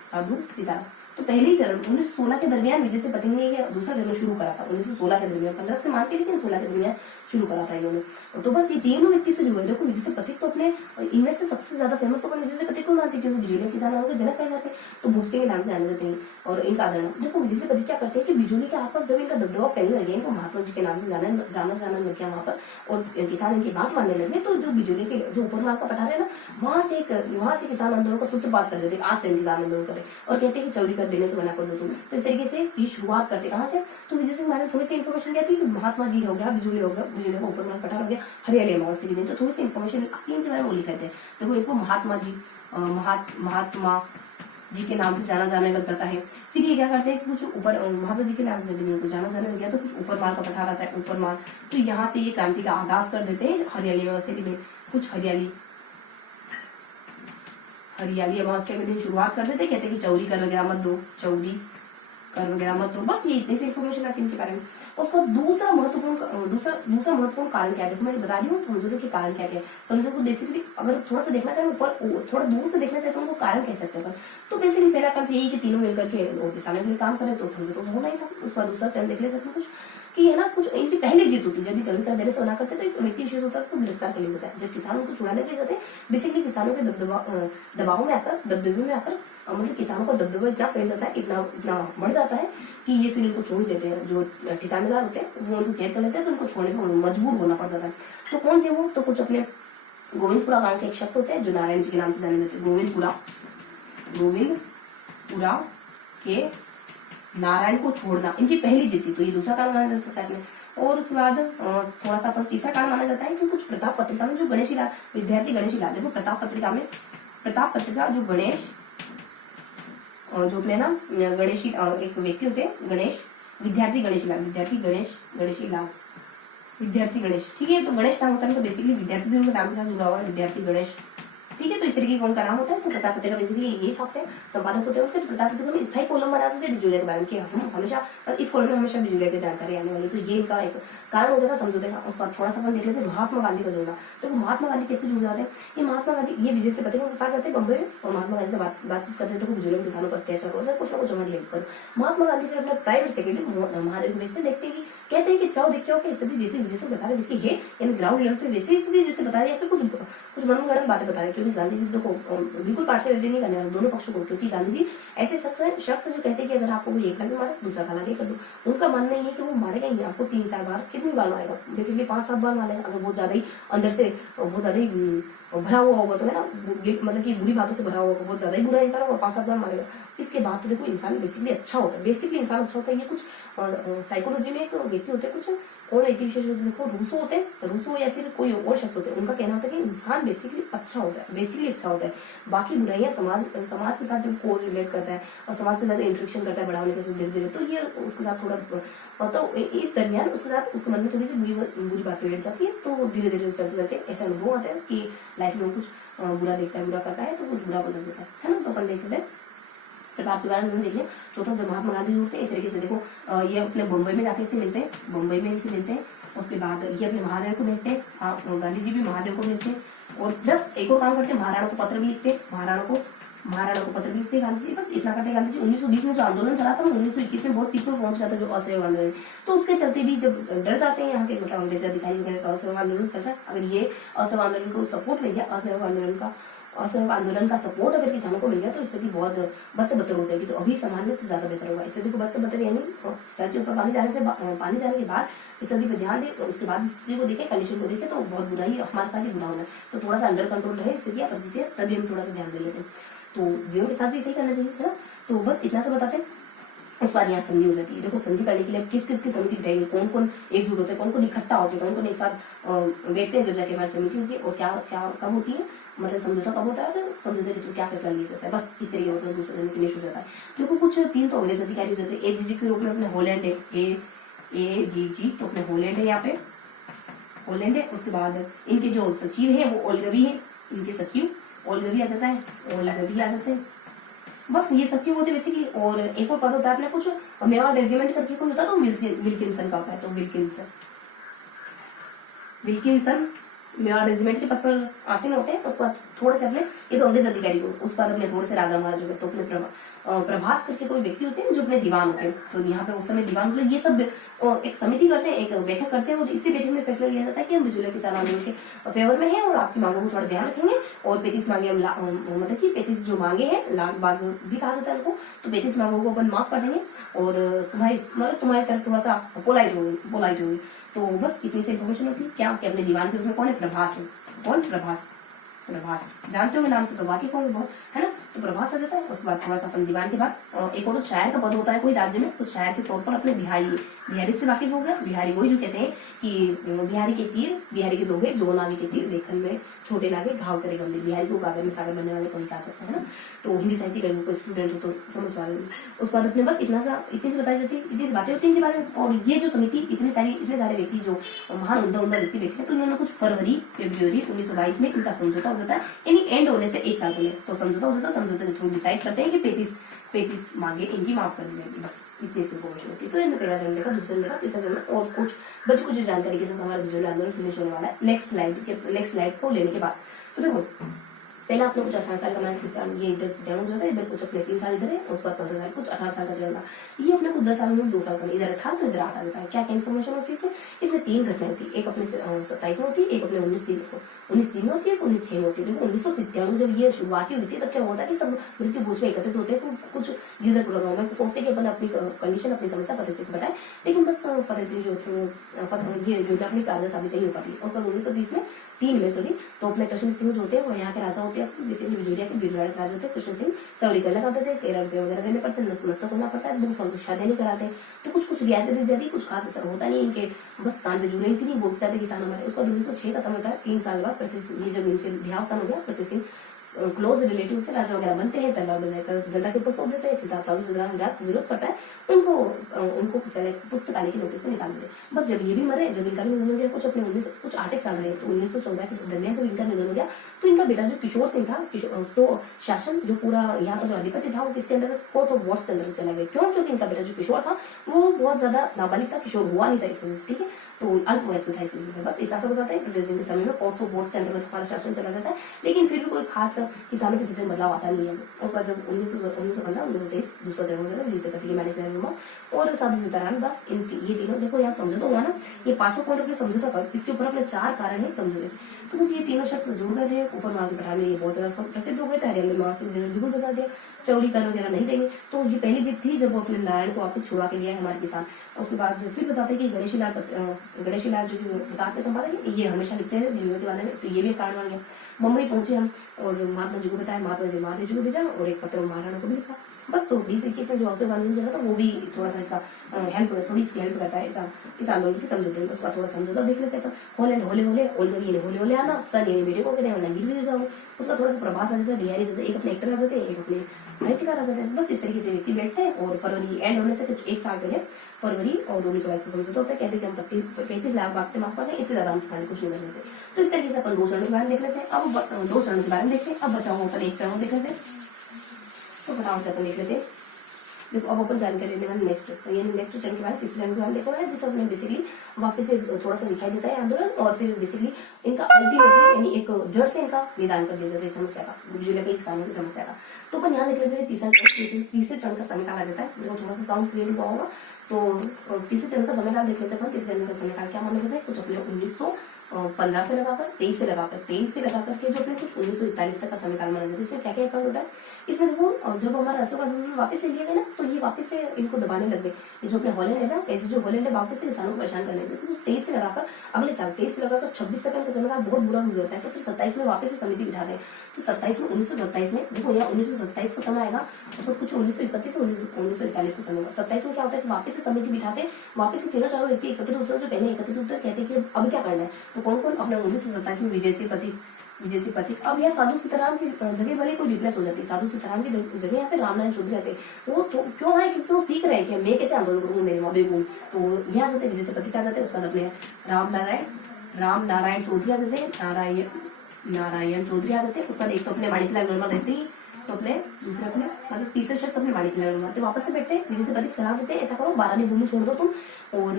तो पहले ही चरण 1916 के दरमियान विजय सिंह पति ने ये दूसरा चरण शुरू करा था। 1916 के दरमियान, 15 से मानते, लेकिन 16 के दरमियान शुरू करा था इन्होंने। तो बस ये तीनों व्यक्ति से जुड़े। देखो विजय सिंह पति तो अपने इनमें से सबसे ज्यादा फेमस तो विजय सिंह पति को मानते, क्योंकि बिजूलिया किसान के जनक कहे जाते हैं, तो भूप सिंह के नाम से जाने जाते हैं। और इनका आदरण, देखो विजय सिंह पति क्या करते हैं कि बिजूली के आसपास जब इनका दबदबा फैलने लगे, इनको महात्मा जी के नाम से जाना लग गया वहां पर, और किसान इनकी बात मानने लगे, तो जो बिजूली के जो ऊपर माल का पठार है ना, वहां से किसान आंदोलन का सूत्रपात कर देते, आज से किसान आंदोलन करे, और कहते हैं कि चौरी कर देने से बना कर दो तुम। तो इस तरीके से ये शुरुआत करते कहाँ से, तो विजय सिंह बारे थोड़ी सी इन्फॉर्मेशन क्या थी, महात्मा जी हो गया, बिजूली का ऊपर माल पठार हो गया, हरियाली अमावस्या के दिन, तो थोड़ी सी इन्फॉर्मेशन इनके बारे में वो लिखे थे। देखो इनको महात्मा जी के नाम से जाने लग जाता है। फिर ये क्या करते हैं कि कुछ ऊपर महात्मा जी के नाम से जब जाने लग गया, तो कुछ ऊपर माल का पठार आता है, ऊपर माल, तो यहाँ से ये क्रांति का आगाज कर देते हैं हरियाली अमावस्या के दिन। कुछ हरियाली अमावस्या के दिन शुरुआत कर देते, कहते हैं कि चौरी कर वगैरह मत दो। बस ये इतने से इन्फॉर्मेशन आती है इनके बारे में। उसका दूसरा महत्वपूर्ण कारण क्या है, देखो मैं बता रही हूँ समझौते के कारण क्या क्या है। समझौते को बेसिकली अगर थोड़ा सा देखना चाहे, ऊपर थोड़ा दूर से देखना चाहे तो उनको कारण कह सकते हैं। तो बेसिकली पहला कारण यही कि तीनों मिलकर के किसानों के लिए काम करें, तो समझौता तो होना ही था। उसका दूसरा चरण देख लेते हैं कुछ कि है ना, कुछ इनकी पहले जीत होती है, यदि चौरी कर देने से मना करते तो एक व्यक्ति विशेष होता है, उसको गिरफ्तार कर लिया जाता है। जब किसानों को छुड़ाने के लिए जाते हैं, बेसिकली किसानों के दबाव में आकर, दबदबे में आकर, मतलब किसानों का दबदबा इतना फैल जाता है, इतना बढ़ जाता है कि ये फिर इनको छोड़ देते हैं। जो ठिकानेदार होते हैं वो उनको कैद कर लेते हैं, तो उनको छोड़ने पर मजबूर होना पड़ जाता है। तो कौन थे वो, तो कुछ अपने गोविंदपुरा गांव के एक शख्स होते हैं जो नारायण जी के नाम से जाने जाते हैं। गोविंदपुरा के नारायण को छोड़ना इनकी पहली जीत थी, तो ये दूसरा कारण माना जा सकता है। और उसके बाद थोड़ा सा तीसरा कारण माना जाता है कि कुछ प्रताप पत्रिका में जो विद्यार्थी गणेश लाल, देखो प्रताप पत्रिका जो गणेश जो अपने ना गणेश एक व्यक्ति होते हैं, विद्यार्थी गणेश, ठीक है। तो गणेश नाम होता है, तो बेसिकली विद्यार्थी भी उनके नाम के साथ जुड़ा हुआ है, विद्यार्थी गणेश ठीक है। तो इस तरीके का उनका नाम होता है। तो प्रताप पत्रिका बेसिकली ये छापते हैं, संपादक होते हैं उनके। तो प्रताप पत्रिका में स्थायी कॉलम बनाते थे बिजुलिया के बारे में कि हम हमेशा इस कॉलम में हमेशा बिजुलिया की जानकारी आने वाली। तो ये इनका एक कारण हो गया था समझौते का। उसके बाद थोड़ा सा अपन देख लेते हैं महात्मा गांधी का जोड़ना। तो महात्मा गांधी कैसे जुड़ जाते हैं? ये महात्मा गांधी ये विजय से पत्रिका के पास जाते हैं बम्बई में, और महात्मा गांधी से बातचीत करते थे, बिजुलिया के किसानों पर अत्याचार हो जाए, कुछ ना कुछ जमा लेकर कर। महात्मा गांधी फिर अपने प्राइवेट सेक्रेटरी महादेव को भेजते, देखते हैं कि कहते हैं कि चाहो देखते हो कि स्थिति जैसे विजय से बता रहे वैसी है, यानी ग्राउंड लेवल पे वैसी स्थिति जैसे बता रहे, या फिर कुछ मनगढ़ंत बातें बता रहे। क्योंकि गांधी जी को बिल्कुल पार्शियलिटी नहीं करने वाले दोनों पक्षों को, क्योंकि गांधी जी ऐसे शख्स जो कहते हैं कि अगर आपको कोई एक लगे मारे दूसरा खाला के कर दो। उनका मानना ये है कि वो मारेगा ही आपको 3-4 बार, कितनी बार मारेगा, बेसिकली 5-7 बार मारेगा। अगर बहुत ज्यादा ही अंदर से बहुत ज्यादा ही भरा हुआ होगा तो है ना, मतलब कि बुरी बातों से भरा हुआ होगा, बहुत ज्यादा ही बुरा इंसान होगा, 5-7 बार मारेगा। इसके बाद तो देखो इंसान बेसिकली अच्छा होता है, बेसिकली इंसान अच्छा होता है। ये कुछ साइकोलॉजी में एक व्यक्ति होते हैं, कुछ और एक विशेष होते हैं, देखो रूसो होते हैं, रूसो या फिर कोई और शख्स होते हैं, उनका कहना होता है कि इंसान बेसिकली अच्छा होता है, बेसिकली अच्छा होता है। बाकी बुराइयां समाज के साथ जब को रिलेट करता है और समाज के साथ इंटरेक्शन करता है बढ़ाने के धीरे धीरे, तो ये उसके साथ थोड़ा तो इस दरमियान उसके साथ उसके मन में थोड़ी सी बुरी बातें बैठ जाती है। तो धीरे धीरे चलते चलते ऐसे अनुभव आता है कि लाइफ में कुछ बुरा देखता है, बुरा करता है, तो कुछ बुरा बदल जाता है ना। तो अपन देखते हैं प्रताप के बारे में देख लें। चौथा जब महात्मा गांधी होते हैं इस तरीके से देखो, ये अपने मुंबई में जाके से मिलते हैं, मुंबई में इनसे मिलते हैं। उसके बाद ये अपने महादेव को भेजते हैं, गांधी जी भी महादेव को भेजते हैं। और प्लस एक और काम करते हैं, महाराणा को पत्र भी लिखते हैं, महाराणा को पत्र भी लिखते हैं गांधी जी। बस इतना करते हैं गांधी जी। 1920 में जो आंदोलन चला था, 1921 में बहुत पीछे पहुंच जाता है जो असहयोग आंदोलन, तो उसके चलते भी जब डर जाते हैं यहाँ के मतलब अंग्रेज अधिकारी वगैरह का असहयोग आंदोलन चल रहा है, अगर ये असहयोग आंदोलन को सपोर्ट मिल गया, असहयोग आंदोलन का सपोर्ट अगर किसानों को मिल गया, तो स्थिति बहुत बद से बदतर हो जाएगी। तो अभी सामान्य तो ज्यादा बेहतर होगा। स्थिति को बद से बदतर यानी सर के ऊपर पानी जाने के बाद स्थिति पर ध्यान दे, उसके बाद स्थिति को देखे, कंडीशन को देखे, तो बहुत बुरा ही हमारे साथ ही बुरा होना है। तो थोड़ा सा अंडर कंट्रोल रहे स्थितियां परिस्थितियां, तभी हम थोड़ा सा ध्यान दे लेते हैं। तो जीवन के साथ भी सही करना चाहिए है ना। तो बस इतना से बताते हैं। उस बार यहाँ संधि हो जाती है। देखो संधि करने के लिए किस किस की समिति बिठाएगी, कौन कौन एकजुट होते हैं, कौन कौन इकट्ठा होते हैं, कौन कौन एक साथ बैठते हैं, जब जाके हमारी समिति होती है। और क्या क्या कब होती है, मतलब समझौता कब होता है, तो समझौते के थ्रू क्या फैसला लिया जाता है। बस इस तरीके से दूसरे दिन फिनिश हो जाता है। देखो कुछ 3 तो अंग्रेज अधिकारी हो जाते हैं। एजीजी के रूप में अपने हॉलैंड है, AGG, तो अपने हॉलैंड है, यहाँ पे हॉलैंड है। उसके बाद इनके जो सचिव है वो ओल्गवी है, इनके सचिव ओल्गवी आ जाता है, ओल्गवी आ जाते हैं। बस ये सचिव होते बेसिकली। और एक और पद होता है अपने कुछ मेवाड़ रेजिमेंट करके कोई होता है, तो विल्किंसन का होता है। तो विल्किंसन मेवाड़ रेजिमेंट के पद पर आसीन होते हैं। उसके बाद थोड़े से अपने ये तो अंग्रेज अधिकारी को, उस पर अपने थोड़े से राजा महाराज तो अपने प्रभास करके कोई व्यक्ति होते हैं जो अपने दीवान होते हैं। तो यहाँ पे उस समय दीवान मतलब ये सब एक समिति करते हैं, एक बैठक करते हैं, और इसी बैठक में फैसला लिया जाता है कि हम बिजुलिया किसान आंदोलन के फेवर में हैं और आपकी मांगों को थोड़ा ध्यान रखेंगे। और 35 मांगे हम मतलब कि 35 जो मांगे हैं, लाख बाग भी कहा जाता है उनको, तो 35 मांगों को अपन माफ कर देंगे और तुम्हारी तरफ थोड़ा सा पोलाइट होगी। तो बस इतनी सी इन्फॉर्मेशन होती है। क्या आपके अपने दीवान के रूप में कौन है? प्रभास है। कौन? प्रभास जानते होंगे नाम से, तो बाकी कौन बहुत है ना। तो प्रभास आ जाता है। उसके बाद थोड़ा सा अपन दीवान के बाद एक और शायर का पद होता है कोई राज्य में, तो शायर के तौर पर अपने बिहारी से वाकिफ हो गया। बिहारी वही जो कहते हैं कि बिहारी के दोगे जो नावी के तीर देखने में छोटे लागे घाव करे गंभीर। बिहारी को गागर में सागर बनने वाले कौन कहा सकता है ना। तो हिंदी साहित्य का कोई स्टूडेंट हो तो समझ पा रहे। उसके बाद अपने बस इतनी सी बताई जाती है, इतनी सी बातें होती है इनके बारे में। और ये जो समिति इतने सारे व्यक्ति जो महान उम्दा व्यक्ति बैठे हैं, तो उन्होंने कुछ फरवरी 1922 में इनका समझौता हो जाता है, यानी एंड होने से 1 साल पहले तो समझौता हो जाता है। समझौते के थ्रू डिसाइड करते हैं कि 35 मांगे इनकी माफ कर दी जाएगी। बस इतनी इन्फॉर्मेशन होती है। तो इन्हें पहला चरण देखा, दूसरा चरण देखा, तीसरा चरण और कुछ जानकारी के साथ हमारा बिजुलिया आंदोलन फिनिश होने वाला है नेक्स्ट स्लाइड को लेने के बाद। तो देखो पहला आपने कुछ 18 साल का मैंने ये इधर से हो जाता है, इधर कुछ अपने 3 साल इधर है, उसके बाद 15 साल कुछ 18 साल का चलना। ये अपने कुछ 10 साल में 2 साल का इधर 18 तो इधर 8 आ जाता है। क्या क्या इन्फॉर्मेशन होती है इसमें 3 घटनाएं होती है। एक अपने 27 में होती है, एक अपने 19 में होती है, 1906 में होती है। 1997 जब ये शुरुआती हुई थी तब क्या होता है कि सब मृत्यु भोज में एकत्रित होते हैं, कुछ गिरधर प्रोग्राम में सोचते कि अपन अपनी कंडीशन अपनी समस्या फतेह सिंह को बताए, लेकिन बस फतेह सिंह जो ये योजना अपनी कारगर साबित नहीं हो पाती। और 1930 में 3 में सॉरी, तो अपने कृष्ण सिंह जो होते हैं वो यहाँ के राजा होते हैं, बेसिकली बिजुलिया के बिजवाड़े राजा होते हैं। कृष्ण सिंह चौड़ी करना करते थे, 13 रुपये वगैरह देने पड़ते, नतमस्तक होना पड़ता है, 2 साल को शादी नहीं कराते, तो कुछ रियायतें दी जाती, कुछ खास असर होता नहीं इनके, बस कान पे जुड़े थी नहीं बोलते जाते किसान हमारे। उसका 1906 का समय था, 3 साल बाद ये जब इनके देहावसान हो गया, प्रति सिंह क्लोज रिलेटिव थे, राजा वगैरह बनते हैं, तलवार बजाकर जनता के ऊपर सौंप देते हैं। सिद्धार्थ साधु सिद्धार्थ विरोध करता है, उनको पुस्तकालय की नौकरी से निकाल देते। बस जब ये भी मरे, जब इनका भी निधन हो गया, कुछ 8 साल रहे, तो 1914 के दरमियान जब इनका निधन हो गया तो इनका बेटा जो किशोर सिंह था, तो शासन जो पूरा यहाँ का जो अधिपति था वो किसके अंदर, कोर्ट ऑफ वॉर्स के अंदर चला गया। क्यों? क्योंकि इनका बेटा जो किशोर था वो बहुत ज्यादा नाबालिग था, किशोर हुआ नहीं था इस वजह से, ठीक है, तो अल्प वयस्क था इस वजह से। बस इतना सब हो जाता है। पृथ्वी सिंह के समय में कोर्ट ऑफ वॉर्स के अंतर्गत हमारा शासन चला जाता है, लेकिन फिर भी कोई खास किसानों की स्थिति में बदलाव आता नहीं है। उसके बाद जब 1915-1923 दूसरा जन्म हुआ जिसे कहते हैं मैनेजमेंट और साधु सीताराम दास, ये तीनों देखो यहाँ समझौता हुआ ना, ये 500 पॉइंट अपने समझौता पर, इसके ऊपर अपने 4 कारण है समझौते। तो मुझे ये तीनों शख्स जुड़ गए थे, ऊपर मार्ग बढ़ाने में ये बहुत ज्यादा प्रसिद्ध हो गए थे। हरियाणा महासिंह बिल्कुल बता दिया, चौड़ीकरण वगैरह नहीं देंगे। तो ये पहली जीत थी जब वो अपने नारायण को वापस छुड़ा के लिया है हमारे किसान। उसके बाद फिर बताते कि गणेशी लाल जो प्रताप के संपादक ये हमेशा लिखते हैं यूनिवर्सिटी वाले में, तो ये भी कारण बन गया। मुंबई पहुंचे हम और महात्मा जी को बताया, महात्मा जी को भेजा और एक पत्र महाराणा को भी लिखा। बस तो 2021 में जो अवसर गांधी चला था वो भी थोड़ा सा इसका थोड़ी सी हेल्प करता है इस आंदोलन की समझौते में। उसका थोड़ा समझौता देख लेते हैं। होले होले होले होले होले आना सर ये मेरे को कहते हैं नंगी भी जाओ, उसका थोड़ा सा प्रभास आ जाता है, बिहारी जाते एक अपने एक्टर आ जाते हैं, एक अपने साहित्यकार आ जाते हैं। बस इस तरीके से व्यक्ति बैठते हैं और फरवरी एंड होने से कुछ 1 साल पहले फरवरी और 1922 को समझौता होता है। कहते हैं कि हम 35 लाख बागते माफ करते हैं, इससे ज्यादा हम खाने कुछ नहीं करते। तो इस तरीके से अपन 2 चरणों के बारे में देख लेते हैं। अब 2 चरणों के बारे में देखते हैं। अब बचाओ अपन 1 चरण देख लेते हैं, तो फटाफट से अपन देख लेते हैं। देखो अब अपन जानकारी लेने वाले नेक्स्ट, तो ये नेक्स्ट चरण के बारे में तीसरे चरण के बारे में देखो है, जिससे अपने बेसिकली वापस से थोड़ा सा दिखाई देता है आंदोलन और फिर बेसिकली इनका अल्टीमेटली यानी एक जड़ से इनका निदान कर दिया जाता है समस्या का, बिजली के किसानों की समस्या का। तो अपन यहाँ देख लेते हैं तीसरे चरण का समय काल आ जाता है। देखो थोड़ा सा साउंड क्लियर हुआ होगा, तो तीसरे चरण का समय काल देख लेते हैं। तीसरे चरण का समय काल क्या माना जाता है, कुछ अपने 1915 से लगाकर 23 से लगाकर के जो अपने कुछ 1941 तक का समय काल माना जाता है। इसमें क्या क्या होता है, इसमें देखो जब हमारा अशोक आंदोलन वापस से लिया गया ना, तो ये वापस से इनको दबाने लग गए। ये जो अपने हॉलैंड है ना, ऐसे जो हॉलैंड है वापस से किसानों को परेशान करने लगे। तो 23 से लगाकर अगले साल 23 से लगाकर 26 तक इनका समय काल बहुत बुरा हो जाता है। तो फिर 27 में वापस से समिति बिठा दें। तो 27 में 1927 में देखो यहाँ 1927 का समय आएगा और कुछ 1931 से 1941 का समय होगा। 27 में क्या होता है कि वापस से समिति बिठाते, वापस से तीनों चारों व्यक्ति एकत्रित होते हैं। जो पहले एकत्रित होते हैं कहते हैं कि अब क्या करना है, तो कौन कौन अपने 1927 में विजय सिंह प्रतीक। अब यह साधु सीताराम की जगह भले कोई रिप्लेस हो जाती है, साधु सीताराम की जगह यहाँ पे रामनारायण चौधरी आते हैं। वो तो क्यों है, क्योंकि वो सीख रहे हैं कि मैं कैसे आंदोलन करूंगा, मेरे माँ बेगू। तो यहाँ जाते विजय सिंह प्रतीक आ जाते हैं। उसका अपने रामनारायण चौधरी आ जाते हैं, नारायण चौधरी आ जाते हैं। उसके बाद एक तो अपने माणिकलाल वर्मा रहते ही, तो अपने दूसरे अपने मतलब तीसरे शख्स अपने माणिकलाल वर्मा तो वापस से बैठते हैं। विजय सिंह प्रतीक सलाह देते हैं, ऐसा करो 12वीं भूमि छोड़ दो तुम, और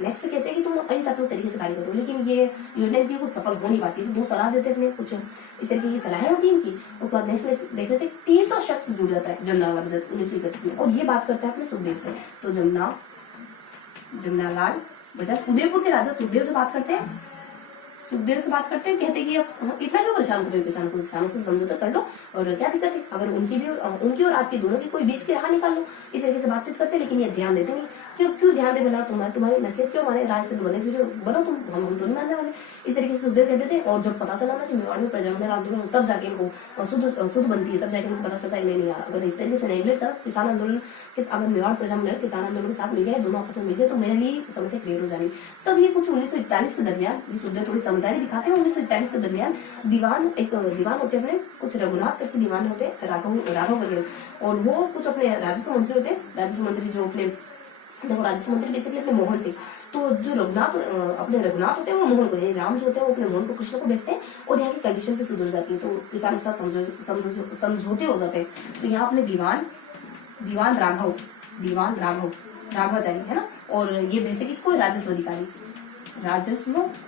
नेक्स्ट कहते हैं कि तुम अहिंसात्मक तरीके से कार्य करो। लेकिन ये योजना की कुछ सफल हो नहीं पाती, तो 2 सलाह देते हैं अपने कुछ इस तरीके की सलाहें होती है इनकी। उसके बाद नेक्स्ट देख लेते हैं तीसरा शख्स जुड़ जाता है जमुनालाल बजाज 1931 में, और ये बात करता है अपने सुखदेव से। तो जमुनालाल बजाज उदयपुर के राजा सुखदेव से बात करते हैं, कहते हैं कि अब इतना क्यों परेशान करो किसानों से समझौता कर लो, और क्या दिक्कत है अगर उनकी और आपकी दोनों की कोई बीच की राह निकाल लो। इस तरीके से बातचीत करते हैं, लेकिन ये ध्यान देते नहीं। क्यों ध्यान दे, बना तुम्हारी नसीहत क्यों माने, राज से बने फिर बनो तुम, हम तो नहीं मानने वाले। इस तरीके से सुखदेव कहते थे। और जब पता चला ना कि मेवाड़ में प्रजामंडल आंदोलन, तब जाके इनको शुद्ध बनती है, तब जाके इनको पता चलता है नहीं यार, अगर इस तरीके से नहीं मिलता किसान आंदोलन अगर मेवाड़ प्रजामंडल किसान आंदोलन के साथ मिल गए, दोनों आपस में मिल गए, तो मेरे लिए समस्या क्रिएट हो जानी। तब ये कुछ 1941 के दरमियान सुखदेव थोड़ी समझदारी दिखाते हैं। 1941 के दरमियान दीवान होते हैं अपने कुछ रघुनाथ करके दीवान होते हैं, राघव वगैरह, और वो कुछ अपने राजस्व मंत्री होते हैं। राजस्व मंत्री जो अपने देखो राजस्व मंत्री बेसिकली अपने मोहन सिंह, तो जो रघुनाथ होते हैं वो मोहन को, राम जो होते हैं वो अपने मोहन को कृष्ण को भेजते हैं, और यहाँ की कंडीशन पे सुधर जाती है, तो किसान के साथ समझौते हो जाते हैं। तो यहाँ अपने दीवान राघवाचार्य है ना, और ये भेजते किसको, राजस्व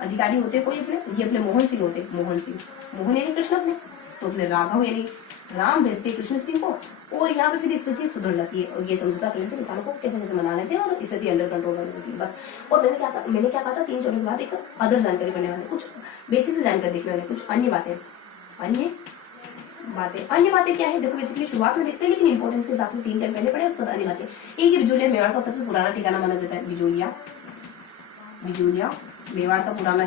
अधिकारी होते हैं कोई अपने, ये अपने मोहन सिंह होते हैं, मोहन यानी कृष्ण अपने, तो अपने राघव यानी राम भेजते कृष्ण सिंह को, और यहाँ पे फिर स्थिति सुधर जाती है। और ये समझौता कर लेते किसानों को कैसे मना लेते हैं, और स्थिति अंडर कंट्रोल कर लेती है बस। और मैंने क्या कहा था 3 चरणों के बाद एक अदर जानकारी करने वाले, कुछ बेसिक जानकारी देखने वाले, कुछ अन्य बातें क्या है। देखो बेसिकली शुरुआत में देखते हैं, लेकिन इंपोर्टेंस के हिसाब से 3 चरण पहले पढ़े, उसके बाद अन्य बातें। एक बिजोलिया मेवाड़ का सबसे पुराना ठिकाना माना जाता है। बिजोलिया मेवाड़ का पुराना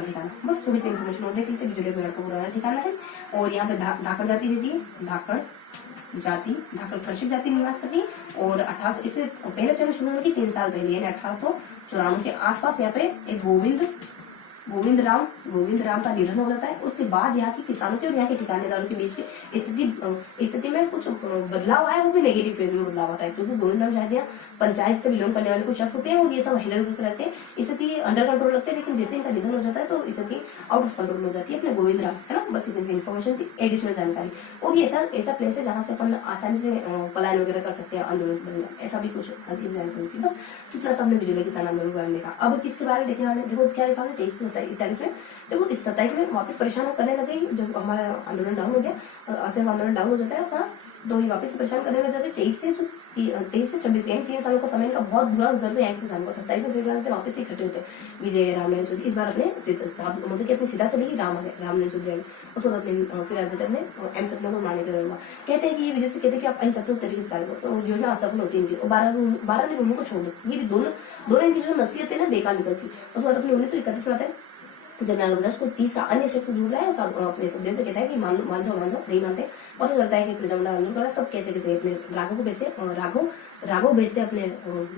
ठिकाना, बस थोड़ी सी इन्फॉर्मेशन और देख लेते हैं। बिजोलिया मेवाड़ का पुराना ठिकाना है, और यहाँ पे धाकड़ जाति रहती है, धाकड़ कृषक जाति निवास करती है। और 1800 इससे पहले चरण शुरू होने की 3 साल पहले यानी 1894 के आसपास यहाँ पे एक गोविंद राम का निधन हो जाता है। उसके बाद यहाँ के किसानों के और यहाँ के ठिकानेदारों के बीच की स्थिति में कुछ बदलाव आया, वो भी नेगेटिव फेज में बदलाव आता है, क्योंकि गोविंद राम शायद यहाँ पंचायत से बिलोंग करने वाले कुछ शख्स होते हैं और ये सब हिलर रहते हैं, स्थिति अंडर कंट्रोल रखते हैं। लेकिन जैसे इनका निधन हो जाता है तो स्थिति आउट ऑफ कंट्रोल हो जाती है अपने गोविंद राम, है ना। बस इतनी सी इन्फॉर्मेशन थी, एडिशनल जानकारी। और ये ऐसा प्लेस है जहाँ से अपन आसानी से पलायन वगैरह कर सकते हैं, आंदोलन, ऐसा भी कुछ हल्की जानकारी थी। बस इतना सब ने बिजली किसान आंदोलन के बारे में देखा। अब किसके बारे में देखने वाले, देखो क्या लिखा है 23 से 41 में। देखो 27 में वापस परेशान करने लगे जब हमारा आंदोलन डाउन हो गया, असम आंदोलन डाउन हो जाता है हाँ, तो ये वापस परेशान करने लग जाते हैं। 23 से 26 यानी 3 सालों का समय इनका बहुत बुरा गुजरता है यहाँ के किसानों को। 27 में फिर वापस से इकट्ठे होते हैं। विजय राम ने इस बार अपने मतलब कि अपनी सीधा चलेगी, राम ने जुड़ जाएगा उसको अपने फिर आ जाते हैं अपने एम सपनों को मारने का होगा। कहते हैं कि ये विजय से कहते हैं कि आप इन सपनों तरीके से डालो तो योजना असफल होती है इनकी, और 12 दिन उन्हीं को छोड़ दो। ये भी दोनों इनकी जो नसीहत है ना बेकार निकलती। उसके बाद अपने 1931 में आता है जब नागदास को तीसरा अन्य शख्स जुड़ रहा है, अपने सदैव से कहता है कि मान जाओ नहीं मानते। पता चलता है कि प्रजमना आंदोलन करा तब कैसे अपने राघव भेजते अपने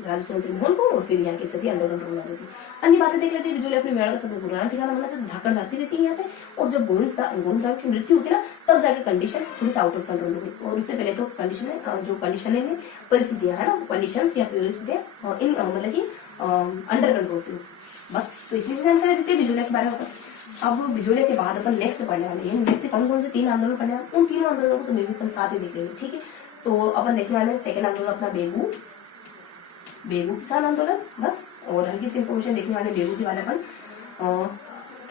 राजस्व मंत्री मोहन को, और फिर यहाँ की स्थिति आंदोलन हो जाती है। अन्य बातें देख लेते हैं। बिजली अपने मेड़ का सबसे पुराना ठिकाना माना जाता है, धाकड़ जाती रहती है यहाँ पे। और जब गोविंद राम की मृत्यु होती है ना, तब जाके कंडीशन थोड़ी सी आउट ऑफ कंट्रोल हो गई। और इससे पहले तो कंडीशन है परिस्थितियां है ना, कंडीशन या परिस्थितियां इन मतलब की अंडर कंट्रोल थी। बस तो इतनी जानकारी देते हैं बिजोलिया के बारे में। अब बिजोलिया के बाद अपन नेक्स्ट पढ़ने वाले हैं। नेक्स्ट कौन से 3 आंदोलन पढ़ने वाले, उन तीनों आंदोलनों को तो मेरे अपन साथ ही देख लेंगे, ठीक है। तो अपन देखने वाले हैं सेकंड आंदोलन अपना बेगू किसान आंदोलन, बस। और हल्की सी इंफॉर्मेशन देखने वाले बेगू के बारे में।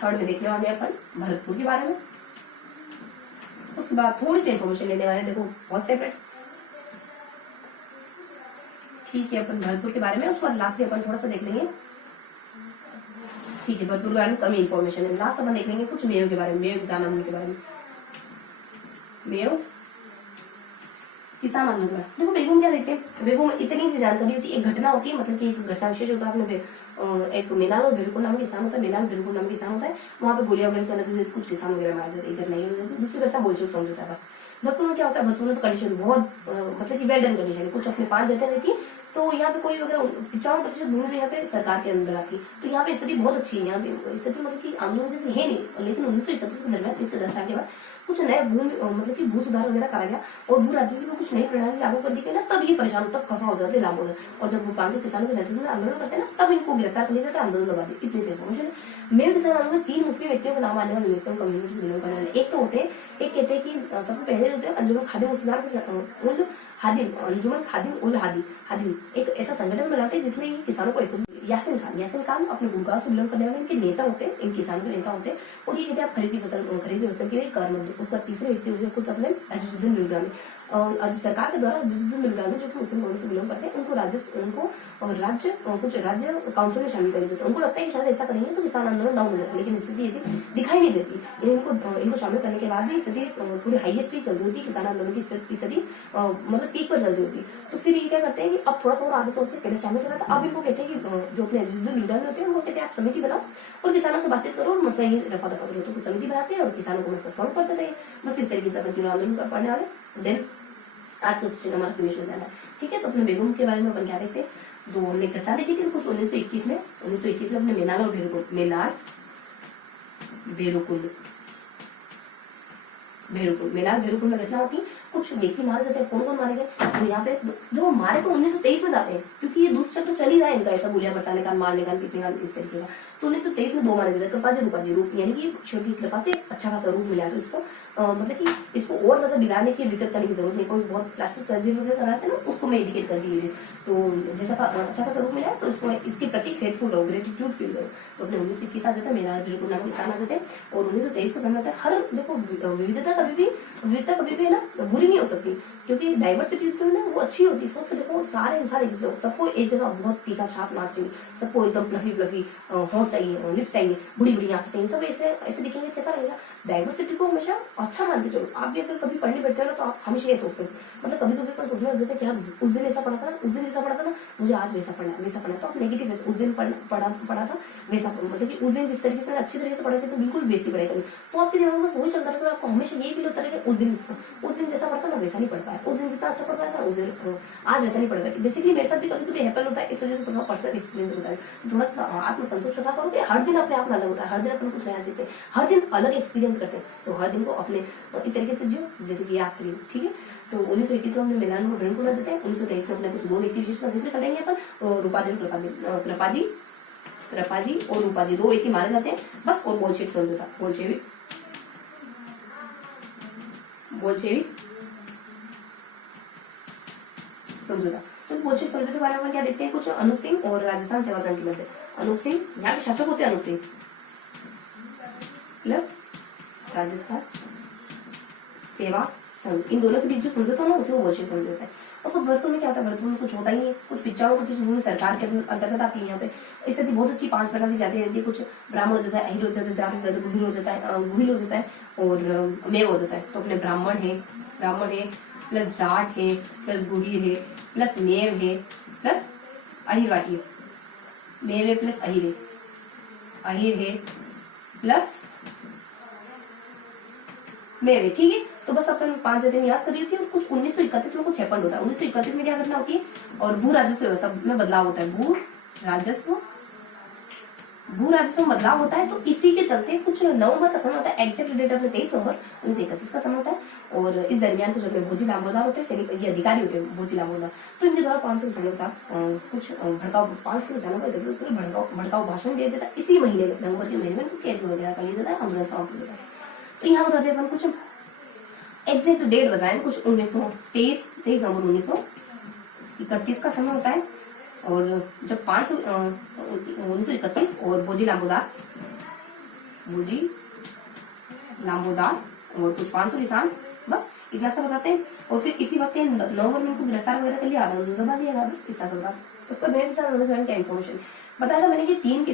थर्ड में देखने वाले अपन भरतपुर के बारे में। उसके बाद थोड़ी सी इंफॉर्मेशन लेने वाले, देखो बहुत सेपरेट, ठीक है, अपन भरतपुर के बारे में। उसके बाद लास्ट में अपन थोड़ा सा देख लेंगे, ठीक है, भरतपुर के बारे में कम इंफॉर्मेशन है। लास्ट अपन देख लेंगे कुछ मेयो के बारे में, मेयो किसान आंदोलन के बारे में। मेयो किसान आंदोलन, देखो बेगम क्या देखते हैं, बेगम इतनी सी जानकारी होती है। एक घटना होती है, मतलब कि एक घटना विशेष होता है अपने एक मेनाल और बिल्कुल नाम किसान होता है, मेनाल बिल्कुल नाम किसान होता है। वहाँ पे गोलियां वगैरह चलती है, कुछ किसान वगैरह मारे जाते, इधर नहीं होती। दूसरी घटना बोलचक समझौता है, बस। भरतपुर में क्या होता है, भरतपुर में कंडीशन बहुत मतलब कि वेल डन कंडीशन है। कुछ अपने 5 जगह रहती है, तो यहाँ पे कोई अगर 95% भूमि यहाँ पे सरकार के अंदर आती है, तो यहाँ पे स्थिति बहुत अच्छी है। यहाँ पे स्थिति मतलब कि आंदोलन जैसे है नहीं, लेकिन 1931 के दरमियान इसके 10 साल के बाद कुछ नए मतलब कि भू सुधार वगैरह करा गया और भू राज्य में कुछ नई प्रणाली लागू कर दी गई ना, तब ये परेशान तब खफा हो जाते लाभ होगा। और जब वो 500 किसानों के नेतृत्व में आंदोलन करते हैं ना, तब इनको गिरफ्तार करने जाते आंदोलन दबा दी। इतनी से इन्फॉर्मेशन मेरे किसान आंदोलन में 3 मुस्लिम व्यक्तियों का नाम आने वाले मुस्लिम कम्युनिटी से बिलोंग करने वाले। एक तो होते हैं, एक कहते हैं कि सबसे पहले होते हैं अंजुमन खादिम उल हादिम, एक ऐसा संगठन बनाते हैं जिसमें किसानों को यासिन खान अपने गुड़गांव से बिलोंग करने वाले इनके नेता होते हैं, इन किसानों के नेता होते हैं। और ये कहते हैं आप खरीदी फसल के लिए कर मंत्री। उसका तीसरे व्यक्ति हो खुद अपने अजीजुद्दीन मिर्जानी, सरकार के द्वारा अजीजुद्दीन मिर्जानी जो कि मुस्लिम कम्युनिटी से बिलोंग करते हैं, उनको राज्य काउंसिल में शामिल कर दिया जाता है। उनको लगता है कि शायद ऐसा करेंगे तो किसान आंदोलन डाउन हो जाता है, लेकिन स्थिति ऐसी दिखाई नहीं देती। इनको शामिल करने के बाद भी स्थिति थोड़ी हाईएस्ट पे चल रही होती है, किसान आंदोलन की स्थिति मतलब पीक पर चल रही होती है। तो फिर ये क्या करते हैं कि अब थोड़ा सा और आगे सोचते, पहले शामिल करा था, अब इनको कहते हैं कि जो अपने अजीजुद्दीन मिर्जानी होते हैं, उनको कहते हैं आप समिति बनाओ और किसानों से बातचीत करो और मसला ही रफा दफा करो। तो समिति बनाते हैं और किसानों को मसला सॉल्व करते रहे। बस इस तरीके से अपन तीनों आंदोलन कर पढ़ने वाले। देन आज का सेशन हमारा फिनिश हो जाना है, ठीक है। तो अपने बेगम के बारे में अपन क्या देखते हैं, तो हमने घटना देखी थी कुछ 1921 में अपने मेनाल और भेरुकुल में घटना होती। कुछ व्यक्ति मारे जाते हैं, कौन मारे गए, तो यहाँ पे जो मारे तो 1923 में जाते हैं, क्योंकि ये दुष्चक्र चल ही रहा है इनका, ऐसा गोलियां बरसाने का, मारने का, पीटने का, इस तरीके का। तो 1923 में 2 मारे जाते हैं, कृपा जी रूप, यानी कि ईश्वर की कृपा से अच्छा खासा रूप मिला है इसको। मतलब कि इसको और ज्यादा बिगाड़ने की विकट करने की जरूरत नहीं, कोई बहुत प्लास्टिक सर्जरी वगैरह कराते हैं ना, उसको मैं इंडिकेट कर दी। तो जैसा अच्छा खासा रूप मिला है, तो इसको इसके प्रति फेथफुल रहो, ग्रेटिट्यूड फील करो। तो अपने 1921 आ जाता है, मेरा बिल्कुल नाम किसान आ जाते हैं। और 1923 का समय होता है। हर देखो विविधता कभी भी है ना बुरी नहीं हो सकती, क्योंकि डाइवर्सिटी जो है ना वो अच्छी होती है। सोच के देखो, सारे जैसे सबको एक जगह बहुत तीखा छाप मार चाहिए, सबको एकदम फ्लफी होंठ चाहिए, लिप्स चाहिए, बड़ी आंखें चाहिए, सब ऐसे दिखेंगे, कैसा लगेगा। डाइवर्सिटी को हमेशा अच्छा मान के चलो। आप भी अगर कभी पढ़ने बैठते हो ना, तो आप हमेशा ये सोचते हो, मतलब कभी कभी सोचने लग जाते हैं कि यार उस दिन ऐसा पढ़ा था ना, मुझे आज वैसा पढ़ना है। तो आप नेगेटिव उस दिन पढ़ा था वैसा, मतलब कि उस दिन जिस तरीके से अच्छी तरीके से पढ़े थे तो बिल्कुल वैसी पढ़ाई करें, तो आपके दिमाग में सोच चलता रहेगा, आपको हमेशा ये फील होता रहेगा उस दिन जैसा पढ़ता ना वैसा नहीं पढ़ पाया, उस दिन जितना अच्छा पढ़ पाया था उस दिन आज वैसा नहीं पढ़ पाया। बेसिकली मेरे साथ भी कभी कभी हैपन होता है, इस वजह से थोड़ा पर्सनल एक्सपीरियंस होता है। थोड़ा सा आत्मसंतोष रखा करो कि हर दिन अपने आप अलग होता है, हर दिन अपन कुछ नया सीखते हैं, हर दिन अलग एक्सपीरियंस करते हैं। तो हर दिन को अपने इस तरीके से जियो जैसे कि याद करिए, ठीक है। तो 1921 में हमने मैदान को ग्रहण करना देते हैं। 1923 में अपने कुछ दो व्यक्ति विशेष का जिक्र करेंगे अपन, रूपाजी कृपाजी और रूपाजी, दो व्यक्ति मारे जाते हैं बस। और बोल्शेविक समझौता, बोल्शेविक समझौता। तो बोल्शेविक समझौते के बारे में क्या देखते हैं, कुछ अनूप सिंह और राजस्थान सेवा संघ के मध्य। अनूप सिंह यहाँ के शासक होते हैं, अनूप सिंह प्लस राजस्थान सेवा संघ, इन दोनों के बीच जो समझौता है ना उसे वो बोल्शेविक समझौता है। उसको भरतपुर में क्या होता है, भरतपुर में कुछ होता ही है, कुछ पिछड़ों को सरकार के अंतर्गत आती है। यहाँ पे स्थिति बहुत अच्छी 5 प्रकार की जाति रहती है, कुछ ब्राह्मण हो जाता है, अहिर हो जाता है, जाति गुहिल हो जाता है और मेव हो जाता है। तो अपने ब्राह्मण है प्लस जाट है प्लस गुहिल है प्लस मेव है प्लस अहिर वाटी, मेव है प्लस अहिर है प्लस मेव है, ठीक है। तो बस अपन 5 जातियां याद कर रही थी। और कुछ 1931 में कुछ हैपन होता है। 1931 में क्या घटना होती है, और भू राजस्व व्यवस्था में बदलाव होता है। भू राजस्व में बदलाव होता है। तो इसी के चलते कुछ नवंबर का समय होता है, एग्जैक्ट डेट अपने 23 नवंबर 1931 का समय होता है। और इस दरमियान कुछ अपने भोजी लांबोदार होते हैं, ये अधिकारी होते हैं भोजी लांबोदार। तो इनके द्वारा 500 किसानों के साथ कुछ भड़काऊ भाषण दिया जाता है। इसी महीने में, नवंबर के महीने में कैद वगैरह कर लिया जाता है, आंदोलन समाप्त हो जाता है। तो यहाँ बताते हैं अपन कुछ एग्जैक्ट डेट बताएं, कुछ 23 नवंबर 1931 का समय होता है। और जब 1931 और भोजी लांबोदार और कुछ 500 किसान, बस इतना सा बताते हैं। और फिर इसी वक्त नवंबर में उनको गिरफ्तार वगैरह कर लिया, दबा दिया गया, बस इतना सा बता। उसका मेरे साथ क्या इन्फॉर्मेशन बताया था मैंने कि 3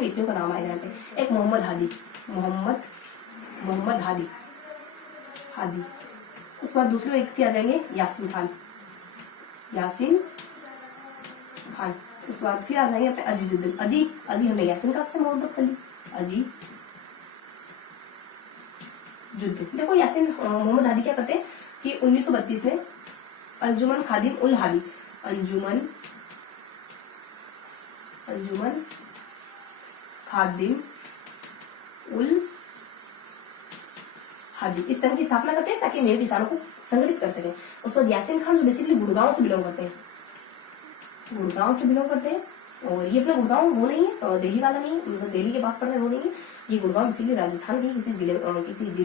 व्यक्तियों का नाम आएगा यहाँ पे। एक मोहम्मद हादी। उसके बाद दूसरे व्यक्ति आ जाएंगे यासीन खान। उसके बाद फिर आ जाएंगे अपने अजीजुद्दीन। अजी हमने यासीन खान से मोहब्बत कर ली, अजीजुद्दीन। देखो यासीन मोहम्मद हादी क्या करते हैं कि 1932 में अंजुमन खादिम उल हादी इस संघ की स्थापना करते हैं ताकि मेरे किसानों को संगठित कर सके। उसके बाद यासीन खान जो बेसिकली गुड़गांव से बिलोंग करते हैं, और ये अपना गुड़गांव वो नहीं है, दिल्ली वाला नहीं है, मतलब दिल्ली के पास पड़ता है वो नहीं है, ये गुड़गांव बेसिकली राजस्थान के किसी जिले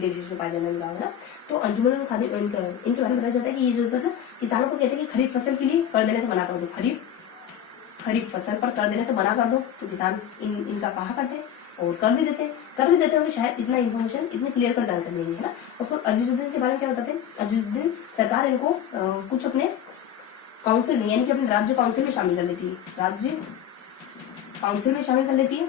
विशेष में पाया जाने वाला है ना। तो अंजुमन खादिम इनके बारे में बताया जाता है कि ये जो होता है किसानों को कहते हैं कि खरीफ फसल के लिए कर देने से मना कर दो, खरीफ फसल पर कर देने से मना कर दो। तो किसान इनका कहा करते हैं और कर भी देते होंगे, शायद इतना इन्फॉर्मेशन इतनी क्लियर कर जानकारी नहीं है ना। उसको अजीजुद्दीन के बारे में क्या बताते हैं, अजीजुद्दीन सरकार इनको कुछ अपने काउंसिल में यानी कि अपने राज्य काउंसिल में शामिल कर लेती है।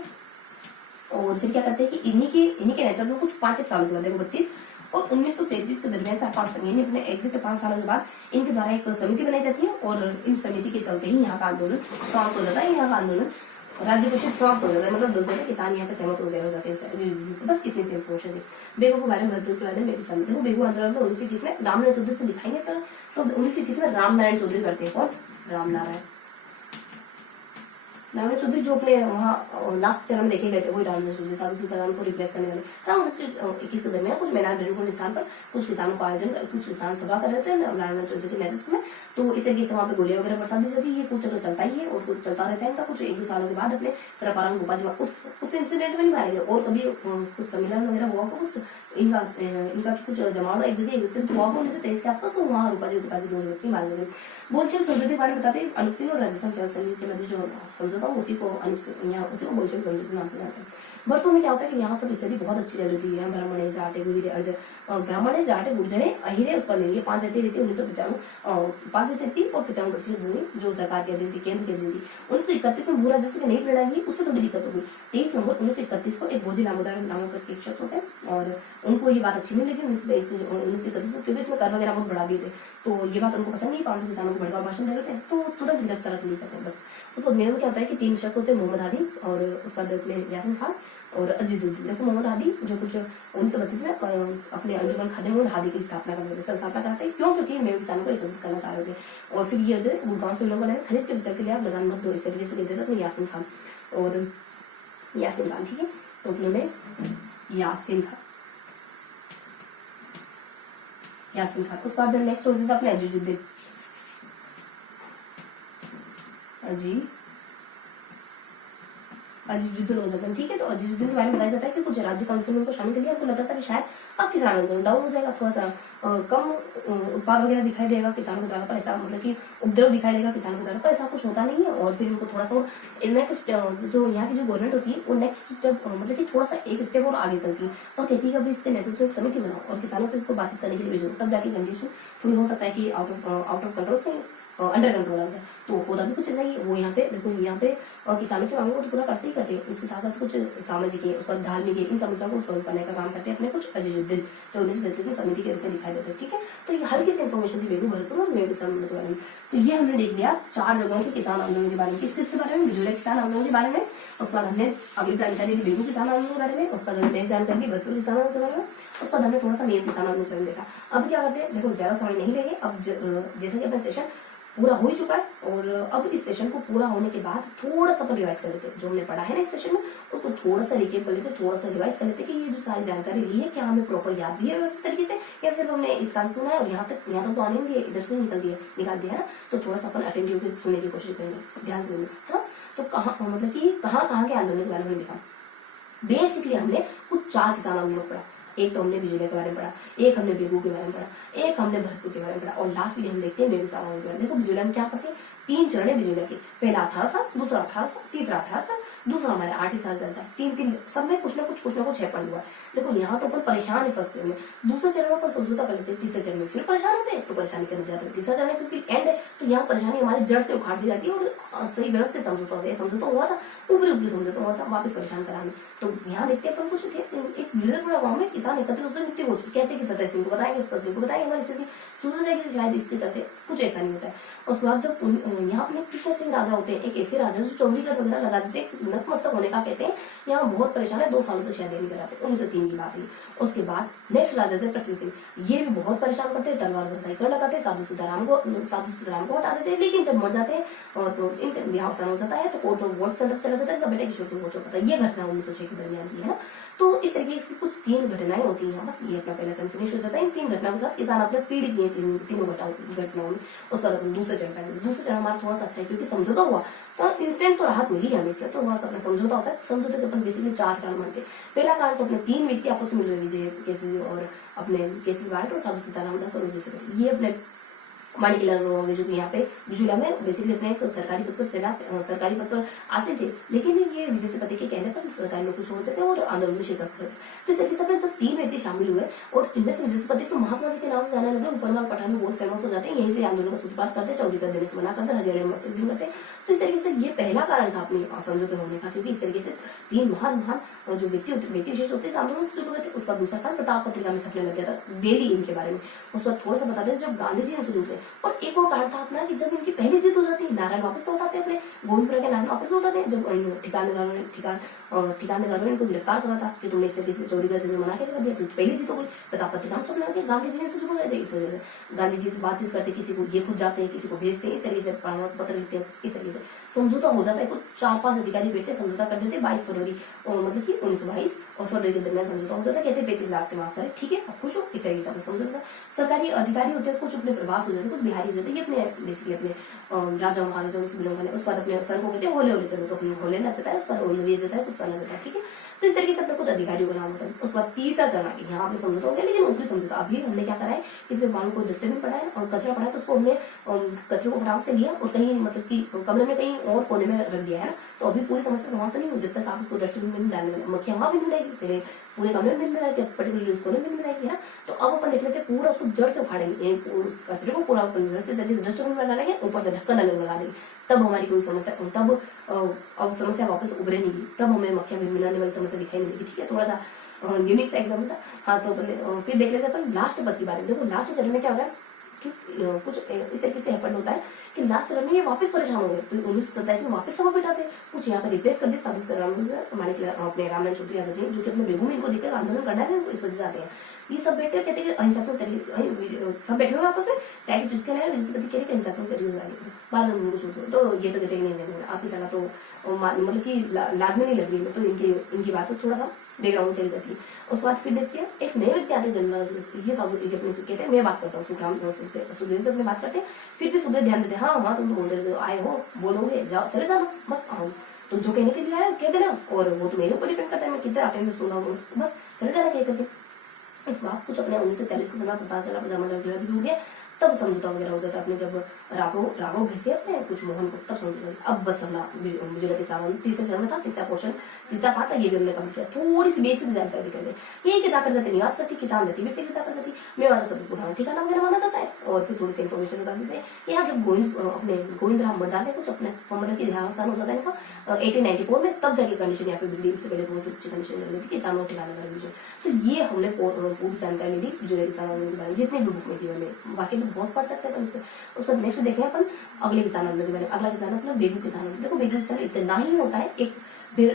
और फिर क्या करते हैं कि इन्हीं के नेतृत्व में कुछ 5 सालों के बाद 32 और 1937 के दरमियान 4-5 यानी अपने एग्जिट 5 सालों के बाद इनके द्वारा एक समिति बनाई जाती है। और इन समिति के चलते ही यहाँ का आंदोलन समाप्त हो जाता है, यहाँ का आंदोलन राज्य घोषित समाप्त हो जाता है, मतलब 2 जगह किसान यहाँ पे सहमत हो जाते हैं। बस कितनी सी इन्फॉर्मेशन है बेगू के बारे में, के बारे में किसान। देखो बेगू आंदोलन में 1930 में रामनारायण चौधरी को दिखाएंगे तो 1930 में रामनारायण चौधरी करते हैं। कौन? रामनारायण चौधरी जो अपने वहाँ लास्ट चरण में देखे गए थे, वही रामनारायण चौधरी साधु सीताराम को रिप्लेस करने वाले। 1921 के दरमियान कुछ मैदान स्थान पर कुछ किसानों को कुछ किसान सभा कर रहे थे नारायण चौधरी के नेतृत्व में। तो इस तरीके से वहाँ पे गोलियां वगैरह बरसा दी जाती है। कुछ चक्र चलता ही है और कुछ चलता रहता है इनका। कुछ 1-2 सालों के बाद अपने कृपाराम गोपाल उस इंसिडेंट में नहीं मारे गए। और कभी कुछ सम्मेलन वगैरह हुआ, कुछ इनका कुछ जमावड़ा एक जगह एकत्रित हुआ 1923 के आसपास। तो वहाँ रूपाजी 2 व्यक्ति मारे गए। बोल्शेविक समझौते के बारे में बताते हैं। अनूप सिंह और राजस्थान सेवा संघ के मध्य जो समझौता उसी को बोल्शेविक समझौते के नाम से जानते हैं। भरतपुर में क्या होता है कि यहाँ सब स्थिति बहुत अच्छी रह रही है। ब्राह्मण है, जाट है, गुर्जर है, अहिर है, उसका नहीं है। 5 जाति रहती है। 1995 5 जाति रहती है और 95% भूमि जो सरकार की अधीन थी, केंद्र की अधीन थी। 1931 में भू राजस्व की नई प्रणाली हुई, उससे थोड़ी दिक्कत हो गई। 23 नवंबर 1931 को एक भोजी लांबोदार नामक एक शख्स होते हैं और उनको ये बात अच्छी नहीं लगी 1931 में, क्योंकि इसमें कर वगैरह बहुत बढ़ा दिए थे। तो ये बात उनको पसंद नहीं, 500 किसानों को भड़काऊ भाषण दे देते हैं, तो तुरंत गिरफ्तार कर लिए जाते हैं। बस उसको मेरे में क्या होता है कि 3 शख्स होते हैं, मोहम्मद हादी और उसका यासीन खान और अजीजुद्दीन। देखो मोहम्मद हादी जो कुछ 1932 में अपने अंजुमन खादिम मोहम्मद हादी की स्थापना करते थे, संस्थापना कराते हैं। क्यों? क्योंकि मेरे किसानों को एकत्रित करना चाह रहे थे। और फिर ये जो गुड़गांव से लोगों ने खरीद के विषय के लिए लगान मत दो, इस तरीके से कहते थे अपने यासीन खान और यासीन खान, ठीक है। तो उन्होंने यासीन खान उसके बाद नेक्स्ट हो जाता अपने अजीजुद्दीन हो जाता है, ठीक है। तो अजीजुद्दीन के बारे में बताया जाता है कि कुछ राज्य काउंसिल को शामिल कर लिया, उनको लगता था कि शायद अब किसान आंदोलन डाउन हो जाएगा, थोड़ा सा कम उत्पाद वगैरह दिखाई देगा किसानों के द्वारा, पर ऐसा मतलब कि उपद्रव दिखाई देगा किसानों के द्वारा, पर ऐसा कुछ होता नहीं है। और फिर उनको थोड़ा सा नेक्स्ट जो यहाँ की जो गवर्नमेंट होती है वो नेक्स्ट स्टेप मतलब कि थोड़ा सा एक स्टेप और आगे चलती है और कहती है कि अभी इसके नेतृत्व एक समिति बनाओ और किसानों से इसको बातचीत करने के लिए भेजो, तब जाके कंडीशन थोड़ी हो सकता है कि आउट ऑफ कंट्रोल से अंडर कंट्रोल आ जाए। तो होता भी कुछ ऐसा ही वो यहाँ पे देखो, यहाँ पे किसानों की मांगों को तो पूरा करते ही करते हैं, उसके साथ साथ कुछ सामाजिक है, उसके बाद धार्मिक है, इन समस्याओं को सॉल्व करने का काम करते हैं अपने कुछ अजीजुद्दीन जो 1937 में समिति के रूप में दिखाई देते हैं, ठीक है। तो ये हल्की सी इन्फॉर्मेशन थी बेगू भरतपुर और मेरे किसान आंदोलन के बारे में। तो ये हमने देख लिया 4 जगहों के किसान आंदोलन के बारे में, किस बारे में, बिजुला किसान आंदोलन के बारे में। उसके बाद हमने अगली जानकारी ली बेगू किसान आंदोलन के बारे में, उसका नेक्स्ट जानकारी ली भरतपुर किसान आंदोलन के बारे में, उसका हमने थोड़ा सा मेन किसान आंदोलन के बारे में देखा। अब क्या करते हैं, देखो ज्यादा समय नहीं लेंगे, अब जैसे कि अपना सेशन पूरा हो ही चुका है और अब इस सेशन को पूरा होने के बाद थोड़ा सा रिवाइज कर लेते हैं, जो हमने पढ़ा है ना इस सेशन में उसको थोड़ा सा रिकेप कर लेते, थोड़ा सा रिवाइज कर लेते कि ये जो सारी जानकारी ली है क्या हमें प्रॉपर याद भी है व्यवस्थित तरीके से, या सिर्फ हमने इस काम सुना है और यहाँ तक तो आने दिए, इधर से निकाल दिया है ना। तो थोड़ा सा अपन अटेंटिव होकर सुनने की कोशिश करेंगे, ध्यान से सुनना है ना। तो कहाँ मतलब कि कहाँ के आंदोलन के बारे में लिखा, बेसिकली हमने कुछ 4 किसान आंदोलन पढ़ा, एक तो हमने बिजुलिया के बारे में पढ़ा, एक हमने बेगू के बारे में पढ़ा, एक हमने भरतपुर के बारे में पढ़ा और लास्ट में हम देखते हैं मेरे किसान आंदोलन के बारे में। देखो बिजुलिया में क्या करते हैं, 3 चरण है बिजुलिया के, पहला 18 साल, दूसरा 18 साल, तीसरा 18 साल, दूसरा हमारे 8 ही साल चलता है, 3 सब में कुछ ना कुछ है पढ़ हुआ है। देखो यहाँ तो अपन परेशान है फर्स्ट चरण में, दूसरे चरण में समझौता कर लेते हैं, तीसरे चरण में फिर परेशान होते हैं तो परेशानी करने जाते हैं, तीसरा चरण फिर एंड है तो यहाँ परेशानी हमारी जड़ से उखाड़ दी जाती है और सही व्यवस्थित समझौता होता है। समझौता हुआ था, ऊपरी समझौता हुआ था, वापस परेशान कराने। तो यहाँ देखते हैं अपन कुछ एक लीडर गाँव में किसान एकत्रित होकर नित्य हो कहते हैं कि फतेह सिंह को बताएंगे, फतेह सिंह को बताएंगे, हमारी स्थिति सुधर जाएगी, शायद इसके चलते कुछ ऐसा नहीं होता है। उसके बाद जब यहाँ अपने कृष्ण सिंह राजा होते हैं, एक ऐसे राजा जो चौड़ीगढ़ वगैरह लगा देते हैं, नतमस्तक होने का कहते हैं, यहाँ बहुत परेशान है, 2 सालों तक शायद नहीं कराते, 1903 की बात है। उसके बाद नेक्स्ट राजा थे पृथ्वी सिंह, ये भी बहुत परेशान करते हैं, तलवार बंधाई कर लगाते हैं, साधु सीताराम को हटा देते हैं, लेकिन जब मर जाते हैं और तो इनका विवाह अवसान हो जाता है तो कोर्ट ऑफ वॉर्ड्स के अंदर चला जाता है, बेटा किशोर सिंह को पता है। ये घटना 1906 के दरमियान की है ना। तो इस तरीके से कुछ 3 घटनाएं होती हैं, बस ये अपना पहला चरण फिनिश हो जाता है। इन 3 घटनाओं के साथ किसान अपने पीड़ित किए तीनों घटनाओं में। उसका दूसरा चरण हमारा थोड़ा सा अच्छा है क्योंकि समझौता हुआ तो इंस्टेंट तो राहत मिली हमें इससे, तो वहां से अपना समझौता होता है। समझौते के अपन बेसिकली 4 कारण मानते हैं। पहला कारण तो अपने 3 व्यक्ति आपस में मिल रहे, विजय केसरी और अपने केसरी वार्ड और साधु सीताराम दास और विजय से, ये अपने माणिकलाल जो कि यहाँ पे बिजुला में बेसिकली अपने एक सरकारी पद पर आसे थे, लेकिन ये विजय सेपति के कहने पर सरकारी नौकरी छोड़ते थे और आंदोलन में शिरकत करते। तो इस तरीके से जब 3 व्यक्ति शामिल हुए और इनमें से विजय सेपति तो महात्मा जी के नाम से जाने लगे, ऊपरवाल पठान में बहुत फेमस हो जाते हैं, यहीं से आंदोलन का सूत्रपात करते, चौड़ीगढ़ देने से मना करते, हरियाणा में मस्जिद करते। तो इस तरीके से ये पहला कारण था अपने समझौते होने का, क्योंकि इस तरीके से 3 महान जो व्यक्ति विशेष होते हैं आंदोलन से जुड़े थे। उसका दूसरा कारण प्रताप पत्रिका में छपने लग गया था डेली इनके बारे में। उसका थोड़ा सा बता दें जब गांधी जी इनसे जुड़े, और एक और कारण था अपना कि जब इनकी पहली जीत हो जाती है, नारायण वापस लौटाते हैं, अपने गोविंदपुरा के नारायण वापस लौटाते हैं, जब ठिकानेदारों ने इनको गिरफ्तार करा था कि तुमने इससे किसी चौड़ीगढ़ में मना कैसे कर दिया, तो पहली जीत हो गई। प्रताप पत्रिका में छपने लगे, गांधी जी से जुड़ गए थे। इस वजह से गांधी जी से बातचीत करते, किसी को ये खुद जाते हैं, किसी को भेजते हैं, इस तरीके से प्रमाण पत्र लिखते हैं, इस तरीके से समझौता हो जाता है। कुछ 4-5 अधिकारी बैठते समझौता कर देते 22 फरवरी मतलब कि 1922 और फरवरी के दरमियान समझौता हो जाता है। कहते 35 लाख माफ करें, ठीक है, अब खुश हो, इस तरीके से समझौता। सरकारी अधिकारी होते हैं, कुछ अपने प्रवास हो जाते हैं, कुछ बिहारी होते हैं, ये अपने बेसिकली अपने राजा महाराजाओं से बिलोंग करने। उसके बाद अपने सर को कहते हैं होले होले, चलो तो अपने होले ना जाता है, उसका होले जाता है, कुछ सन जाता है, ठीक है। तो इस तरीके से अपने कुछ अधिकारियों का नाम होता है। उसके बाद तीसरा चरण यहाँ आपने समझौता हो गया, लेकिन ऊपरी समझौता अभी हमने क्या करा है, इससे मानो को डस्टबिन पड़ा है और कचरा पड़ा है, तो उसको हमने कचरे को फटाक से लिया और कहीं मतलब कि कमरे में कहीं और कोने में रख दिया है ना। तो अभी पूरी समस्या समाप्त नहीं हुई जब तक आप उसको डस्टबिन में डालने में, मक्खियां वहां भी मिलेगी, पहले पूरे कमरे में मिलाएगी, पर्टिकुलरली उसको में मिलाएगी ना। तो अब अपन देख लेते पूरा उसको जड़ से उखाड़ेंगे, कचरे को पूरा डस्टबिन में डालेंगे, ऊपर से ढक्कन अलग लगा देंगे, तब हमारी कोई समस्या, तब अब समस्या वापस उभरे नहीं, तब हमें मक्खियां मिलाने वाली समस्या दिखाई नहीं देगी, ठीक है। थोड़ा सा यूनिक सा एकदम था। हाँ, तो फिर देख लेते अपन लास्ट पद के बारे में। देखो लास्ट चरण में क्या हो रहा है कि कुछ इस तरीके से हैपन होता है कि लास्ट चरण में ये वापस परेशान हो गए, तो 1927 में वापस सभा बिठाते, कुछ यहाँ पे रिप्लेस कर दिए साधु से अपने रामनारायण चौधरी आजाद जो कि अपने बेगू इनको देखकर आंदोलन करना है, इस वजह से आते हैं। ये सब बैठे कहते हैं अहिंसात्मक तरीके, सब बैठे हुए आपस में, चाहे कि जिसके नहीं जिसके कह रहे कि अहिंसात्मक तरीके से बारह उनको छोड़, तो ये तो कहते नहीं देंगे आपकी सलाह तो मतलब कि लाजमी नहीं लग रही, तो इनकी बात तो थोड़ा सा बैकग्राउंड चली जाती है। उसके बाद फिर देखते हैं एक नए व्यक्ति आते जनरल, ये सब अपने से कहते हैं, मैं बात करता हूँ सुखदेव से अपने बात करते हैं, फिर भी सुखदेव ध्यान देते हैं, हाँ तुम तो बोल रहे हो, आए हो बोलोगे जाओ चले जाना बस आओ, तो जो कहने के लिए आया कह देना, और वो तो मेरे ऊपर डिपेंड करता है मैं कितने अटेंड सुन रहा हूँ, बस चले जाना कह करके। इस बात कुछ अपने 1943 के समय पता चला पजामा लड़कियां भी जुड़ गया, तब समझौता वगैरह हो जाता अपने, जब राघव घिसे अपने कुछ मोहन को, तब समझौता। अब बस हमला गुजराती सावन तीसरे चरण में था, तीसरा पोर्शन तीसरा पार्ट था, ये भी हमने कम किया, थोड़ी सी बेसिक जानकारी कर ले। ये किताब जाते निवास करती, किसान रहती, बेसिक किताब जाती, मेवाड़ा सब पुराना ठिकाना वगैरह माना जाता है, और फिर थोड़ी सी इन्फॉर्मेशन बता देते हैं। यहाँ जब गोविंद राम मर जाते कुछ अपने मतलब की देहावसान हो जाता है इनका 1894 में, तब जाके कंडीशन यहाँ पे बिगड़ी, इससे पहले बहुत अच्छी कंडीशन लग रही थी, किसानों ठिकाना कर दीजिए। तो ये हमने पूरी जानकारी दी जो किसान आंदोलन के बारे में, जितनी भी बुक में थी हमें, बाकी तो बहुत पढ़ सकते हैं उसका नेक्स्ट देखें अपन अगले किसान आंदोलन के बारे में। अगला किसान आंदोलन बेगू किसान आंदोलन, देखो बेगू किसान इतना ही होता है, एक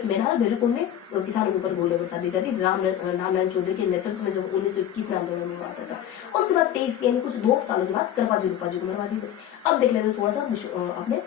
मेरा बेलकुल में किसानों के ऊपर गोले बरसा दी जाती, रामनारायण चौधरी के नेतृत्व में जब 1921 में आंदोलन में आता था। उसके बाद 23 यानी कुछ 2 सालों के बाद कृपाजी रूपाजी को मरवा दी जाती। अब देख लेते थोड़ा सा अपने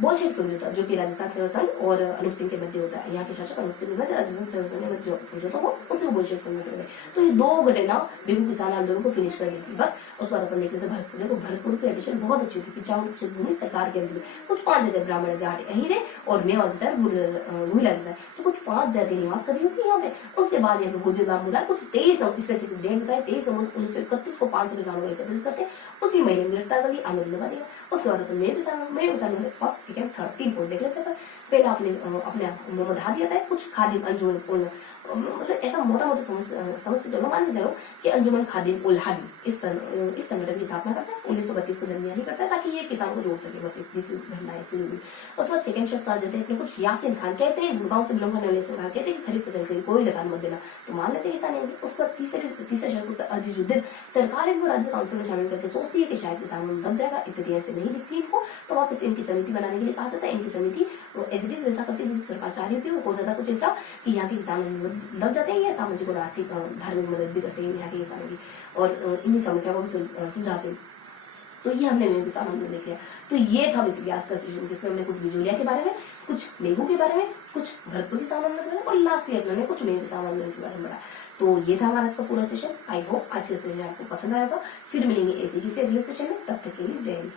बोल्शेविक समझौता, जो कि राजस्थान सेवा संघ और अनूप सिंह के मध्य होता है, यहाँ के शासक अनूप सिंह राजस्थान सेवा संघ में जो समझौता हो उसे बोल्शेविक समझौता है। तो ये 2 घटना बेगू किसान आंदोलन को फिनिश कर दी थी। बस उसके बाद अपन देख लेते भरतपुर, देखो भरतपुर की एडिशन बहुत अच्छी थी, 55% भूमि सरकार के अंदर, कुछ 5 जगह ब्राह्मण जाट यही रहे और मेवा जाता है भूला जाता है, तो कुछ 5 जगह निवास करी होती है यहाँ पे। उसके बाद यहाँ पे भोजन मुदा कुछ 23 स्पेसिफिक डेट बताए, 23 नवंबर 1931 को 500 किसानों को एकत्रित करते, उसी महीने में गिरफ्तार कर लिया, आंदोलन लगा दिया। उसके बाद मैं किसान फर्स्ट सेकंड थर्ड 3 पॉइंट देख लेते हैं। पहले आपने अपने मोहम्मद हादी आता है, कुछ खादिम अंजुमन मतलब ऐसा मोटा मोटा समझ के चलो, मान के चलो कि अंजुमन खादिम उल हादी इस संगठन की स्थापना करता है, 1932 को दरमियान करता है, ताकि ये किसानों को जोड़ सके, बस जिस घटना ऐसी हुई। उसके बाद सेकंड शख्स आ जाते हैं अपने कुछ यासीन खान, कहते हैं गाँव से बिलोंग करने वाले यासीन खान, कहते हैं खरीफ फसल के कोई लगान मत देना, तो मान लेते हैं किसान। उसके बाद तीसरा शख्स अजीजुद्दीन, सरकार इनको राज्य काउंसिल में शामिल करके सोचती है कि शायद किसान दब जाएगा, स्थिति ऐसे नहीं दिखती इनको, तो वापस इनकी समिति बनाने के लिए कहा जाता है। इनकी समिति एसडीज वैसा करती है जैसे सरकार चाह रही होती है, हो जाता कुछ ऐसा कि यहाँ के किसान दब जाते हैं, या सामाजिक और आर्थिक धार्मिक मदद भी करते हैं यहाँ के किसानों की, और इन्हीं समस्या को भी सुलझाते हैं। तो ये हमने मेघू किसान आंदोलन देख लिया। तो ये था बेसिकली आज का सेशन, जिसमें हमने कुछ बिजोलिया के बारे में, कुछ मेघू के बारे में, कुछ भरतपुर किसान आंदोलन के बारे में, और लास्टली हमने कुछ मेघू किसान आंदोलन के बारे में पढ़ा। तो ये था हमारा आज का पूरा सेशन। आई होप आज का सेशन आपको पसंद आएगा। फिर मिलेंगे ऐसे किसी अगले सेशन में, तब तक के लिए जय हिंद।